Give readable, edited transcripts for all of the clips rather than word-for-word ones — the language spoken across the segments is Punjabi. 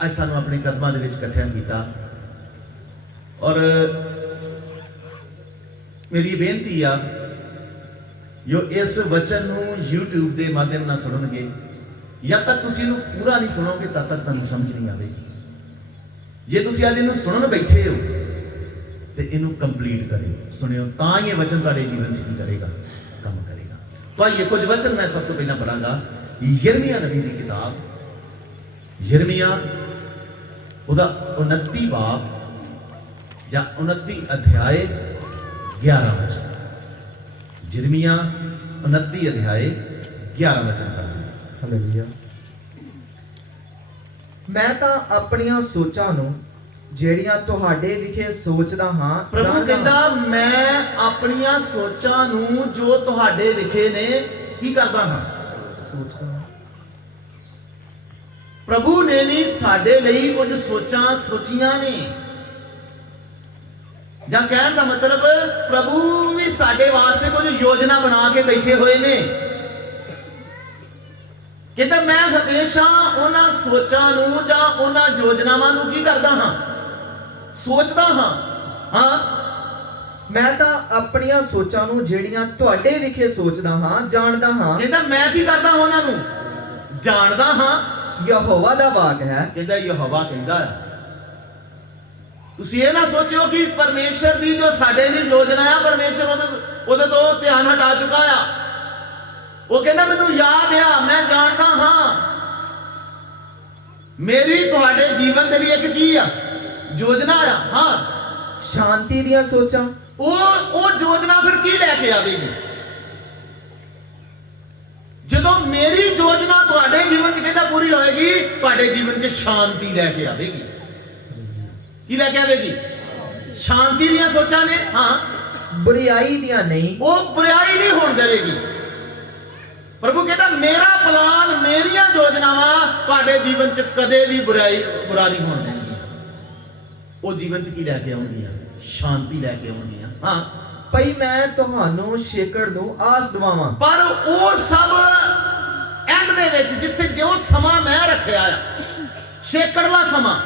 अज सानू अपने कदमां दे विच इकट्ठियां कीता। और मेरी बेनती आ जो इस वचन नू यूट्यूब के माध्यम नाल सुनणगे, जब तक तुसीं इहनूं पूरा नहीं सुनोगे तब तक तुहानूं समझ नहीं आवेगी। जे तुसीं अज इहनूं सुनन बैठे हो तो इहनूं कंप्लीट करियो, सुनियो, तां ही वचन तुहाडे जीवन च की करेगा, काम करेगा। तो आइए कुछ वचन मैं सब तो पहला पढ़ांगा। यिर्मयाह नबी की किताब, यिर्मयाह उहदा 29 बाब या 29 अध्याय 11 वचन। यिर्मयाह 29 अध्याय 11 वचन पढ़ते हैं। हालेलुया। मैं तां अपनियां सोचां नूं ਜਿਹੜੀਆਂ ਤੁਹਾਡੇ ਵਿਖੇ ਸੋਚਦਾ ਹਾਂ। प्रभु कहता मैं अपनियां सोचां नूं जो ਤੁਹਾਡੇ ਵਿਖੇ ने की करदा हां, ਸੋਚਦਾ ਹਾਂ। प्रभु ने भी साडे लई कुछ सोचां सोचियां ने, ਜਾਂ ਕਹਿਣ ਦਾ ਮਤਲਬ प्रभु भी साडे वास्ते कुछ योजना बना के बैठे हुए ने। कहता मैं हमेशा उन्हां सोचां नूं ਜਾਂ उन्हां योजनावां नूं की करदा हां, सोचदा हां। हाँ, मैं तां अपनियां सोचां नूं ਜਿਹੜੀਆਂ ਤੁਹਾਡੇ ਵਿਖੇ ਸੋਚਦਾ ਹਾਂ ਜਾਣਦਾ ਹਾਂ। कहता मैं की करदा हां, उन्हां नूं जाणदा हां। ਯਹੋਵਾ ਦਾ ਵਾਕ ਹੈ। कहता यहोवा कहता है। ਤੁਸੀਂ ਇਹ ਨਾ ਸੋਚਿਓ ਕਿ ਪਰਮੇਸ਼ਰ ਦੀ ਜੋ ਸਾਡੇ ਲਈ ਯੋਜਨਾ ਆ, ਪਰਮੇਸ਼ਰ ਉਹਦੇ ਤੋਂ ਧਿਆਨ ਹਟਾ ਚੁੱਕਾ ਆ। ਉਹ ਕਹਿੰਦਾ ਮੈਨੂੰ ਯਾਦ ਆ, ਮੈਂ ਜਾਣਦਾ ਹਾਂ ਮੇਰੀ ਤੁਹਾਡੇ ਜੀਵਨ ਦੇ ਲਈ ਇੱਕ ਕੀ ਆ, ਯੋਜਨਾ ਆ। ਹਾਂ, ਸ਼ਾਂਤੀ ਦੀਆਂ ਸੋਚਾਂ। ਉਹ ਯੋਜਨਾ ਫਿਰ ਕੀ ਲੈ ਕੇ ਆਵੇਗੀ? ਜਦੋਂ ਮੇਰੀ ਯੋਜਨਾ ਤੁਹਾਡੇ ਜੀਵਨ 'ਚ ਕਹਿੰਦਾ ਪੂਰੀ ਹੋਏਗੀ, ਤੁਹਾਡੇ ਜੀਵਨ 'ਚ ਸ਼ਾਂਤੀ ਲੈ ਕੇ ਆਵੇਗੀ। ਕੀ ਲੈ ਕੇ ਆਵੇਗੀ? ਸ਼ਾਂਤੀ ਦੀਆਂ ਸੋਚਾਂ ਨੇ। ਹਾਂ, ਬੁਰੀਾਈ ਦੀਆਂ ਨਹੀਂ। ਉਹ ਬੁਰਾਈ ਨਹੀਂ ਹੋਣ ਦੇਵੇਗੀ। ਪ੍ਰਭੂ ਕਹਿੰਦਾ ਮੇਰਾ ਪਲਾਨ, ਮੇਰੀਆਂ ਯੋਜਨਾਵਾਂ ਤੁਹਾਡੇ ਜੀਵਨ 'ਚ ਕਦੇ ਵੀ ਬੁਰਾ ਨਹੀਂ ਹੋਣ ਦੇਣਗੀਆਂ। ਉਹ ਜੀਵਨ 'ਚ ਕੀ ਲੈ ਕੇ ਆਉਣਗੀਆਂ? ਸ਼ਾਂਤੀ ਲੈ ਕੇ ਆਉਣਗੀਆਂ। ਹਾਂ, ਭਈ ਮੈਂ ਤੁਹਾਨੂੰ ਛੇਕੜ ਨੂੰ ਆਸ ਦਵਾਵਾਂ। ਪਰ ਉਹ ਸਭ ਐਂਡ ਦੇ ਵਿੱਚ ਜਿੱਥੇ ਜੋ ਸਮਾਂ ਮੈਂ ਰੱਖਿਆ ਆ, ਛੇਕੜਲਾ ਸਮਾਂ,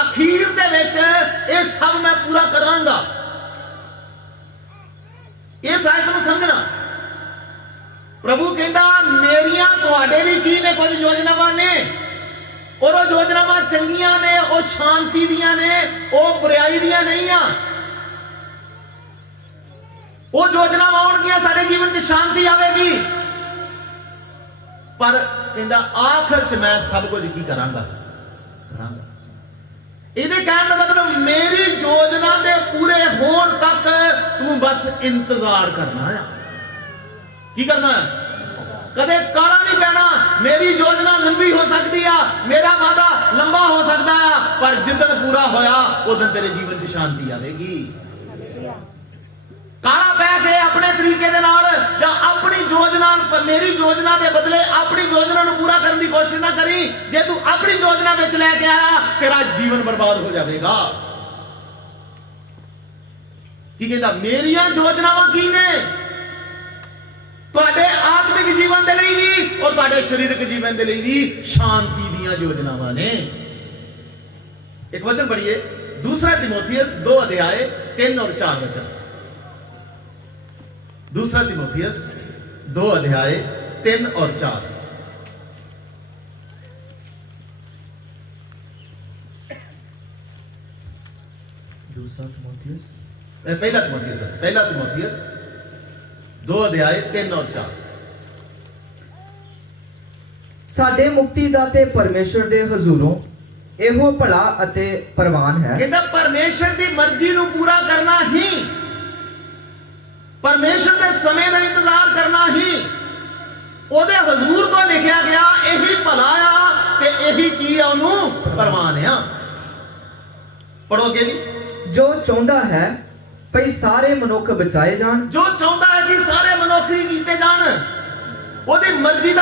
ਅਖੀਰ ਦੇ ਵਿੱਚ ਇਹ ਸਭ ਮੈਂ ਪੂਰਾ ਕਰਾਂਗਾ। ਇਸ ਆਇਤ ਨੂੰ ਸਮਝਣਾ। ਪ੍ਰਭੂ ਕਹਿੰਦਾ ਮੇਰੀਆਂ ਤੁਹਾਡੇ ਲਈ ਕੀ ਨੇ ਕੁਝ ਯੋਜਨਾਵਾਂ ਨੇ, ਔਰ ਉਹ ਯੋਜਨਾਵਾਂ ਚੰਗੀਆਂ ਨੇ, ਉਹ ਸ਼ਾਂਤੀ ਦੀਆਂ ਨੇ, ਉਹ ਬੁਰਾਈ ਦੀਆਂ ਨਹੀਂ ਆ। ਉਹ ਯੋਜਨਾਵਾਂ ਆਉਣਗੀਆਂ, ਸਾਡੇ ਜੀਵਨ 'ਚ ਸ਼ਾਂਤੀ ਆਵੇਗੀ। ਪਰ ਕਹਿੰਦਾ ਆਖਰ 'ਚ ਮੈਂ ਸਭ ਕੁਝ ਕੀ ਕਰਾਂਗਾ? ਇਹਦੇ ਕਹਿਣ ਦਾ ਮਤਲਬ ਮੇਰੀ ਯੋਜਨਾ ਦੇ ਪੂਰੇ ਹੋਣ ਤੱਕ ਤੂੰ ਬਸ ਇੰਤਜ਼ਾਰ ਕਰਨਾ ਆ। ਕੀ ਕਰਨਾ? ਕਦੇ ਕਾਲਾ ਨਹੀਂ ਪੈਣਾ। ਮੇਰੀ ਯੋਜਨਾ ਲੰਬੀ ਹੋ ਸਕਦੀ ਆ, ਮੇਰਾ ਵਾਦਾ ਲੰਬਾ ਹੋ ਸਕਦਾ ਆ, ਪਰ ਜਿੱਦਣ ਪੂਰਾ ਹੋਇਆ ਉਦੋਂ ਤੇਰੇ ਜੀਵਨ 'ਚ ਸ਼ਾਂਤੀ ਆਵੇਗੀ। ਕਾਲਾ ਪੈ ਕੇ ਆਪਣੇ ਤਰੀਕੇ ਦੇ ਨਾਲ ਜਾਂ ਆਪਣੀ ਯੋਜਨਾ, ਮੇਰੀ ਯੋਜਨਾ ਦੇ ਬਦਲੇ ਆਪਣੀ ਯੋਜਨਾ ਨੂੰ ਪੂਰਾ ਕਰਨ ਦੀ ਕੋਸ਼ਿਸ਼ ਨਾ ਕਰੀ। ਜੇ ਤੂੰ ਆਪਣੀ ਯੋਜਨਾ ਵਿੱਚ ਲੈ ਕੇ ਆਇਆ, ਤੇਰਾ ਜੀਵਨ ਬਰਬਾਦ ਹੋ ਜਾਵੇਗਾ। ਕੀ ਕਹਿੰਦਾ? ਮੇਰੀਆਂ ਯੋਜਨਾਵਾਂ ਕੀ ਨੇ? ਤੁਹਾਡੇ ਆਤਮਿਕ ਜੀਵਨ ਦੇ ਲਈ ਵੀ ਔਰ ਤੁਹਾਡੇ ਸਰੀਰਕ ਜੀਵਨ ਦੇ ਲਈ ਵੀ ਸ਼ਾਂਤੀ ਦੀਆਂ ਯੋਜਨਾਵਾਂ ਨੇ। ਇੱਕ ਵਚਨ ਪੜ੍ਹੀਏ, दूसरा तिमोथियस 2 अध्याय 3 और 4 वचन। दूसरा तिमोथियस 2 अध्याय 3 और 4। पहला तिमोथियस 2 अध्याय 3 और 4। ਸਾਡੇ ਮੁਕਤੀਦਾਤੇ ਪਰਮੇਸ਼ਰ ਦੇ ਹਜ਼ੂਰੋਂ ਇਹੋ ਭਲਾ ਅਤੇ ਪ੍ਰਵਾਨ ਹੈ। ਕਹਿੰਦਾ ਪਰਮੇਸ਼ਰ ਦੀ ਮਰਜ਼ੀ ਨੂੰ ਪੂਰਾ ਕਰਨਾ ਹੀ, ਪਰਮੇਸ਼ਰ ਦੇ ਸਮੇਂ ਦਾ ਇੰਤਜ਼ਾਰ ਕਰਨਾ ਹੀ ਉਹਦੇ ਹਜ਼ੂਰ ਤੋਂ ਲਿਖਿਆ ਗਿਆ ਇਹੀ ਭਲਾ ਆ ਤੇ ਇਹੀ ਕੀ ਆ, ਉਹਨੂੰ ਪ੍ਰਵਾਨ ਆ। ਪੜੋਗੇ ਵੀ। ਜੋ ਚਾਹੁੰਦਾ ਹੈ ਭਈ ਸਾਰੇ ਮਨੁੱਖ ਬਚਾਏ ਜਾਣ। ਜੋ ਚਾਹੁੰਦਾ ਹੈ ਕਿ ਸਾਰੇ ਮਨੁੱਖ ਹੀ ਕੀਤੇ ਜਾਣ, ਉਹਦੀ ਮਰਜ਼ੀ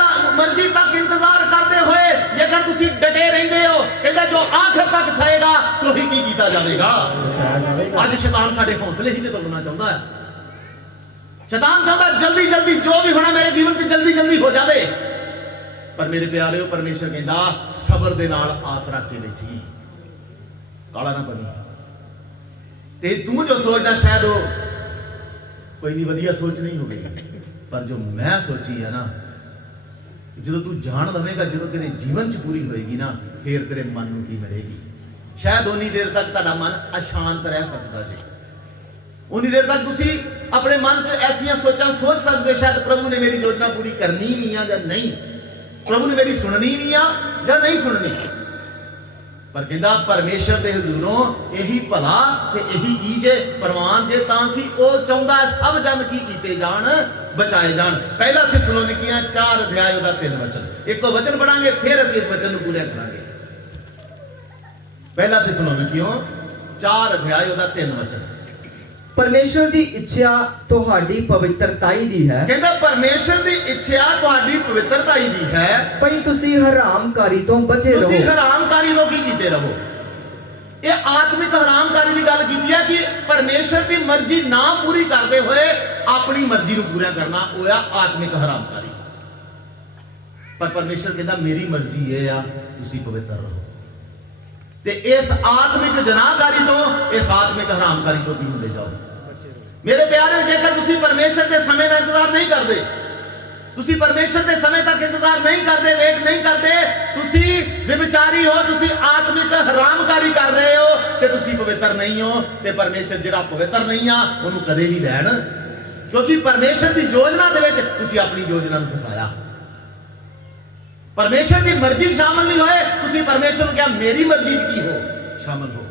ਤੱਕ ਇੰਤਜ਼ਾਰ ਕਰਦੇ ਹੋਏ ਜੇਕਰ ਤੁਸੀਂ ਡਟੇ ਰਹਿੰਦੇ ਹੋ, ਕਹਿੰਦਾ ਜੋ ਆਖਰ ਤੱਕ ਸਹੇਗਾ ਸੋ ਹੀ ਕੀ ਕੀਤਾ ਜਾਵੇਗਾ। ਅੱਜ ਸ਼ੈਤਾਨ ਸਾਡੇ ਹੌਸਲੇ ਹੀ ਤੇ ਤੋੜਨਾ ਚਾਹੁੰਦਾ ਹੈ। ਸ਼ੈਤਾਨ ਚਾਹੁੰਦਾ ਜਲਦੀ ਜਲਦੀ ਜੋ ਵੀ ਹੋਣਾ ਮੇਰੇ ਜੀਵਨ 'ਚ ਜਲਦੀ ਜਲਦੀ ਹੋ ਜਾਵੇ। ਪਰ ਮੇਰੇ ਪਿਆਰਿਓ ਪਰਮੇਸ਼ਰ ਕਹਿੰਦਾ ਸਬਰ ਦੇ ਨਾਲ ਆਸ ਰੱਖ ਕੇ ਬੈਠੀ, ਕਾਲਾ ਨਾ ਬਣੀ। ਤੇ ਤੂੰ ਜੋ ਸੋਚਦਾ ਸ਼ਾਇਦ ਉਹ ਕੋਈ ਨਹੀਂ ਵਧੀਆ ਸੋਚ ਨਹੀਂ ਹੋਵੇਗੀ, ਪਰ ਜੋ ਮੈਂ ਸੋਚੀ ਹੈ ਨਾ, ਜਦੋਂ ਤੂੰ ਜਾਣ ਲਵੇਂਗਾ, ਜਦੋਂ ਤੇਰੇ ਜੀਵਨ 'ਚ ਪੂਰੀ ਹੋਏਗੀ ਨਾ, ਫਿਰ ਤੇਰੇ ਮਨ ਨੂੰ ਕੀ ਮਿਲੇਗੀ। ਸ਼ਾਇਦ ਉਨੀ ਦੇਰ ਤੱਕ ਤੁਹਾਡਾ ਮਨ ਅਸ਼ਾਂਤ ਰਹਿ ਸਕਦਾ ਜੀ, ਉਨੀ ਦੇਰ ਤੱਕ ਤੁਸੀਂ ਆਪਣੇ ਮਨ 'ਚ ਐਸੀਆਂ ਸੋਚਾਂ ਸੋਚ ਸਕਦੇ, ਸ਼ਾਇਦ ਪ੍ਰਭੂ ਨੇ ਮੇਰੀ ਯੋਜਨਾ ਪੂਰੀ ਕਰਨੀ ਨਹੀਂ ਆ ਜਾਂ ਨਹੀਂ, ਪ੍ਰਭੂ ਨੇ ਮੇਰੀ ਸੁਣਨੀ ਨਹੀਂ ਆ ਜਾਂ ਨਹੀਂ ਸੁਣਨੀ। ਪਰ ਕਹਿੰਦਾ ਪਰਮੇਸ਼ਰ ਦੇ ਹਜ਼ੂਰੋਂ ਇਹੀ ਭਲਾ ਤੇ ਇਹੀ ਕੀ ਜੇ ਪ੍ਰਵਾਨ ਜੇ, ਤਾਂ ਕਿ ਉਹ ਚਾਹੁੰਦਾ ਸਭ ਜਨ ਕੀ ਕੀਤੇ ਜਾਣ, ਬਚਾਏ ਜਾਣ। ਪਹਿਲਾ ਥੈਸਲੋਨੀਕੀਆਂ 4 ਅਧਿਆਇ ਉਹਦਾ 3 ਵਚਨ, ਇੱਕ ਤੋਂ ਵਚਨ ਪੜਾਂਗੇ ਫਿਰ ਅਸੀਂ ਇਸ ਵਚਨ ਨੂੰ ਪੂਰਾ ਕਰਾਂਗੇ। ਪਹਿਲਾ ਥੈਸਲੋਨੀਕੀਆਂ 4 ਅਧਿਆਇ ਉਹਦਾ 3 ਵਚਨ। ਪਰਮੇਸ਼ਰ ਦੀ ਇੱਛਾ ਤੁਹਾਡੀ ਪਵਿੱਤਰਤਾਈ ਦੀ ਹੈ, ਕਹਿੰਦਾ ਪਰਮੇਸ਼ਰ ਦੀ ਇੱਛਾ ਤੁਹਾਡੀ ਪਵਿੱਤਰਤਾਈ ਦੀ ਹੈ, ਭਈ ਤੁਸੀਂ ਹਰਾਮਕਾਰੀ ਤੋਂ ਬਚੇ ਰਹੋ। ਤੁਸੀਂ ਹਰਾਮਕਾਰੀ ਤੋਂ ਕੀ ਕੀਤੇ ਰਹੋ। ਇਹ ਆਤਮਿਕ ਹਰਾਮਕਾਰੀ ਦੀ ਗੱਲ ਕੀਤੀ ਹੈ ਕਿ ਪਰਮੇਸ਼ਰ ਦੀ ਮਰਜ਼ੀ ਨਾ ਪੂਰੀ ਕਰਦੇ ਹੋਏ ਆਪਣੀ ਮਰਜ਼ੀ ਨੂੰ ਪੂਰਾ ਕਰਨਾ, ਉਹ ਆ ਆਤਮਿਕ ਹਰਾਮਕਾਰੀ। ਪਰ ਪਰਮੇਸ਼ਰ ਕਹਿੰਦਾ ਮੇਰੀ ਮਰਜ਼ੀ ਇਹ ਆ ਤੁਸੀਂ ਪਵਿੱਤਰ ਰਹੋ। ਤੇ ਇਸ ਆਤਮਿਕ ਜਨਾਹਕਾਰੀ ਤੋਂ, ਇਸ ਆਤਮਿਕ ਹਰਾਮਕਾਰੀ ਤੋਂ ਵੀ ਹੁੰਦੇ ਜਾਓ। ਮੇਰੇ ਪਿਆਰੇ, ਜੇਕਰ ਤੁਸੀਂ ਪਰਮੇਸ਼ਰ ਦੇ ਸਮੇਂ ਦਾ ਇੰਤਜ਼ਾਰ ਨਹੀਂ ਕਰਦੇ, ਤੁਸੀਂ ਪਰਮੇਸ਼ਰ ਦੇ ਸਮੇਂ ਤੱਕ ਇੰਤਜ਼ਾਰ ਨਹੀਂ ਕਰਦੇ, ਵੇਟ ਨਹੀਂ ਕਰਦੇ, ਤੁਸੀਂ ਵਿਚਾਰੀ ਹੋ, ਤੁਸੀਂ ਆਤਮਿਕ ਹਰਾਮਕਾਰੀ ਕਰ ਰਹੇ ਹੋ ਤੇ ਤੁਸੀਂ ਪਵਿੱਤਰ ਨਹੀਂ ਹੋ। ਤੇ ਪਰਮੇਸ਼ਰ ਜਿਹੜਾ ਪਵਿੱਤਰ ਨਹੀਂ ਆ ਉਹਨੂੰ ਕਦੇ ਵੀ ਲੈਣ, ਕਿਉਂਕਿ ਪਰਮੇਸ਼ਰ ਦੀ ਯੋਜਨਾ ਦੇ ਵਿੱਚ ਤੁਸੀਂ ਆਪਣੀ ਯੋਜਨਾ ਨੂੰ ਫਸਾਇਆ। ਪਰਮੇਸ਼ਰ ਦੀ ਮਰਜ਼ੀ ਸ਼ਾਮਲ ਨਹੀਂ ਹੋਏ, ਤੁਸੀਂ ਪਰਮੇਸ਼ਰ ਨੂੰ ਕਿਹਾ ਮੇਰੀ ਮਰਜ਼ੀ 'ਚ ਕੀ ਹੋ, ਸ਼ਾਮਲ ਹੋ।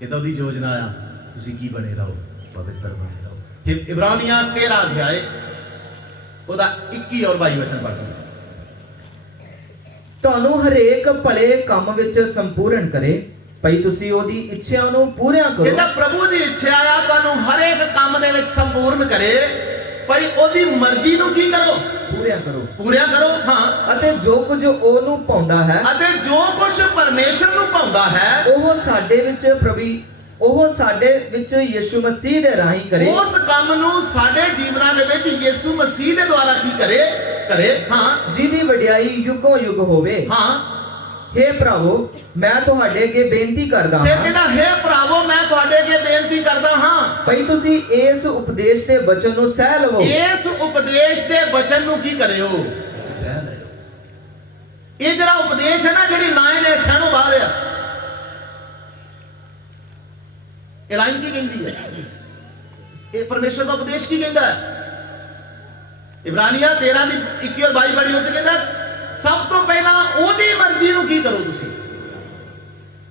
ਇਹ ਤਾਂ ਉਹਦੀ ਯੋਜਨਾ ਆ, ਤੁਸੀਂ ਕੀ ਬਣੇ ਰਹੋ, ਪਵਿੱਤਰ ਬਣੇ ਰਹੋ। ਫਿਰ ਇਬਰਾਨੀਆਂ 13 ਅਧਿਆਇ ਉਹਦਾ 21 ਔਰ 22 ਵਚਨ ਪੜ੍ਹੋ। ਤੁਹਾਨੂੰ ਹਰੇਕ ਭਲੇ ਕੰਮ ਵਿੱਚ ਸੰਪੂਰਨ ਕਰੇ, ਭਈ ਤੁਸੀਂ ਉਹਦੀ ਇੱਛਾ ਨੂੰ ਪੂਰਾ ਕਰੋ। ਇਹਦਾ ਪ੍ਰਭੂ ਦੀ ਇੱਛਾ ਆ ਤੁਹਾਨੂੰ ਹਰੇਕ ਕੰਮ ਦੇ ਵਿੱਚ ਸੰਪੂਰਨ ਕਰੇ, ਭਈ ਉਹਦੀ ਮਰਜ਼ੀ ਨੂੰ ਕੀ ਕਰੋ, ਪੂਰਾ ਕਰੋ, ਪੂਰਾ ਕਰੋ। ਹਾਂ, ਅਤੇ ਜੋ ਕੁਝ ਉਹਨੂੰ ਪਾਉਂਦਾ ਹੈ, ਅਤੇ ਜੋ ਕੁਝ ਪਰਮੇਸ਼ਰ ਨੂੰ ਪਾਉਂਦਾ ਹੈ, ਉਹ ਸਾਡੇ ਵਿੱਚ ਯਿਸੂ ਮਸੀਹ ਦੇ ਰਾਹੀਂ ਕਰੇ। ਉਸ ਕੰਮ ਨੂੰ ਸਾਡੇ ਜੀਵਨਾਂ ਦੇ ਵਿੱਚ ਯਿਸੂ ਮਸੀਹ ਦੇ ਦੁਆਰਾ ਕੀ ਕਰੇ। ਹਾਂ, ਜਿਹਦੀ ਵਡਿਆਈ ਯੁਗੋ ਯੁਗ ਹੋਵੇ। ਹਾਂ। हे ਭਰਾਵੋ, ਮੈਂ ਤੁਹਾਡੇ ਅੱਗੇ ਬੇਨਤੀ ਕਰਦਾ ਤੇ ਹਾਂ, ਕਹਿੰਦਾ ਹੈ ਭਰਾਵੋ ਮੈਂ ਤੁਹਾਡੇ ਅੱਗੇ ਬੇਨਤੀ ਕਰਦਾ ਹਾਂ, ਭਈ ਤੁਸੀਂ ਇਸ ਉਪਦੇਸ਼ ਦੇ ਵਚਨ ਨੂੰ ਸਹਿ ਲਵੋ। ਇਸ ਉਪਦੇਸ਼ ਦੇ ਵਚਨ ਨੂੰ ਕੀ ਕਰਿਓ, ਸਹਿ ਲਿਓ। ਇਹ ਜਿਹੜਾ ਉਪਦੇਸ਼ ਹੈ ਨਾ, ਜਿਹੜੀ ਲਾਈਨ ਹੈ ਸਹਿਣੋਂ ਬਾਹਰ ਆ, ਇਹ ਲਾਈਨ ਕੀ ਕਹਿੰਦੀ ਹੈ, ਇਹ ਪਰਮੇਸ਼ਰ ਦਾ ਉਪਦੇਸ਼ ਕੀ ਕਹਿੰਦਾ ਹੈ। ਇਬਰਾਨੀਆਂ 13 ਦੀ 21 ਔਰ 22 ਪੜ੍ਹੀ, ਉਹ ਚ ਕਹਿੰਦਾ ਸਭ ਤੋਂ ਪਹਿਲਾਂ ਉਹਦੀ ਮਰਜ਼ੀ ਨੂੰ ਕੀ ਕਰੋ ਤੁਸੀਂ।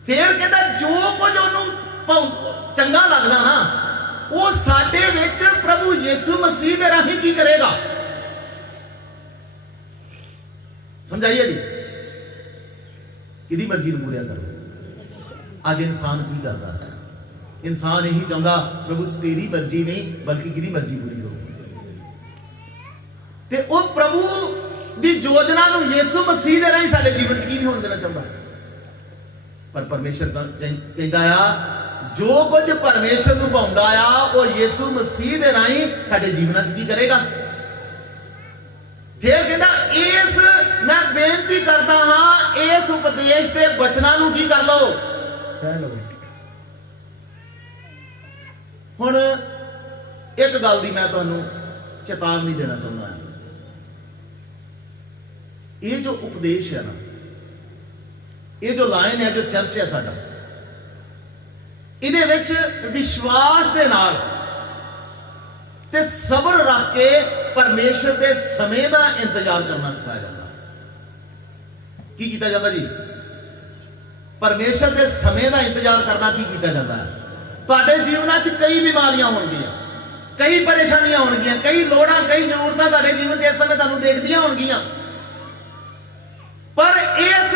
ਫਿਰ ਕਹਿੰਦਾ ਜੋ ਕੁਝ ਉਹਨੂੰ ਚੰਗਾ ਲੱਗਦਾ ਨਾ, ਉਹ ਸਾਡੇ ਵਿੱਚ ਪ੍ਰਭੂ ਯਿਸੂ ਮਸੀਹ ਦੇ ਰਾਹੀਂ ਕੀ ਕਰੇਗਾ। ਸਮਝਾਈਏ ਜੀ, ਕਿਹਦੀ ਮਰਜ਼ੀ ਨੂੰ ਪੂਰਾ ਕਰੋ। ਅੱਜ ਇਨਸਾਨ ਕੀ ਕਰਦਾ ਹੈ, ਇਨਸਾਨ ਇਹੀ ਚਾਹੁੰਦਾ ਪ੍ਰਭੂ ਤੇਰੀ ਮਰਜ਼ੀ ਨਹੀਂ ਬਲਕਿ ਕਿਹਦੀ ਮਰਜ਼ੀ ਪੂਰੀ ਹੋ। ਤੇ ਉਹ ਪ੍ਰਭੂ ਦੀ ਯੋਜਨਾ ਨੂੰ ਯਿਸੂ ਮਸੀਹ ਦੇ ਰਾਹੀਂ ਸਾਡੇ ਜੀਵਨ 'ਚ ਕੀ ਨਹੀਂ ਹੋਣ ਦੇਣਾ ਚਾਹੁੰਦਾ। ਪਰ ਪਰਮੇਸ਼ਰ ਕਹਿੰਦਾ ਆ ਜੋ ਕੁਝ ਪਰਮੇਸ਼ਰ ਨੂੰ ਪਾਉਂਦਾ ਆ ਉਹ ਯਿਸੂ ਮਸੀਹ ਦੇ ਰਾਹੀਂ ਸਾਡੇ ਜੀਵਨਾਂ 'ਚ ਕੀ ਕਰੇਗਾ। ਫਿਰ ਕਹਿੰਦਾ ਇਸ ਮੈਂ ਬੇਨਤੀ ਕਰਦਾ ਹਾਂ, ਇਸ ਉਪਦੇਸ਼ ਦੇ ਬਚਨਾਂ ਨੂੰ ਕੀ ਕਰ ਲਓ, ਸਹਿ ਲਵੋ। ਹੁਣ ਇੱਕ ਗੱਲ ਦੀ ਮੈਂ ਤੁਹਾਨੂੰ ਚੇਤਾਵਨੀ ਦੇਣਾ ਚਾਹੁੰਦਾ ਹਾਂ। ਇਹ ਜੋ ਉਪਦੇਸ਼ ਹੈ ਨਾ, ਇਹ ਜੋ ਲਾਈਨ ਹੈ, ਜੋ ਚਰਚ ਹੈ ਸਾਡਾ, ਇਹਦੇ ਵਿੱਚ ਵਿਸ਼ਵਾਸ ਦੇ ਨਾਲ ਤੇ ਸਬਰ ਰੱਖ ਕੇ ਪਰਮੇਸ਼ਰ ਦੇ ਸਮੇਂ ਦਾ ਇੰਤਜ਼ਾਰ ਕਰਨਾ ਸਿਖਾਇਆ ਜਾਂਦਾ। ਕੀ ਕੀਤਾ ਜਾਂਦਾ ਜੀ? ਪਰਮੇਸ਼ਰ ਦੇ ਸਮੇਂ ਦਾ ਇੰਤਜ਼ਾਰ ਕਰਨਾ ਕੀ ਕੀਤਾ ਜਾਂਦਾ ਹੈ। ਤੁਹਾਡੇ ਜੀਵਨਾਂ 'ਚ ਕਈ ਬਿਮਾਰੀਆਂ ਹੋਣਗੀਆਂ, ਕਈ ਪਰੇਸ਼ਾਨੀਆਂ ਹੋਣਗੀਆਂ, ਕਈ ਲੋੜਾਂ, ਕਈ ਜ਼ਰੂਰਤਾਂ ਤੁਹਾਡੇ ਜੀਵਨ 'ਚ ਇਸ ਸਮੇਂ ਤੁਹਾਨੂੰ ਦੇਖਦੀਆਂ ਹੋਣਗੀਆਂ, ਪਰ ਇਸ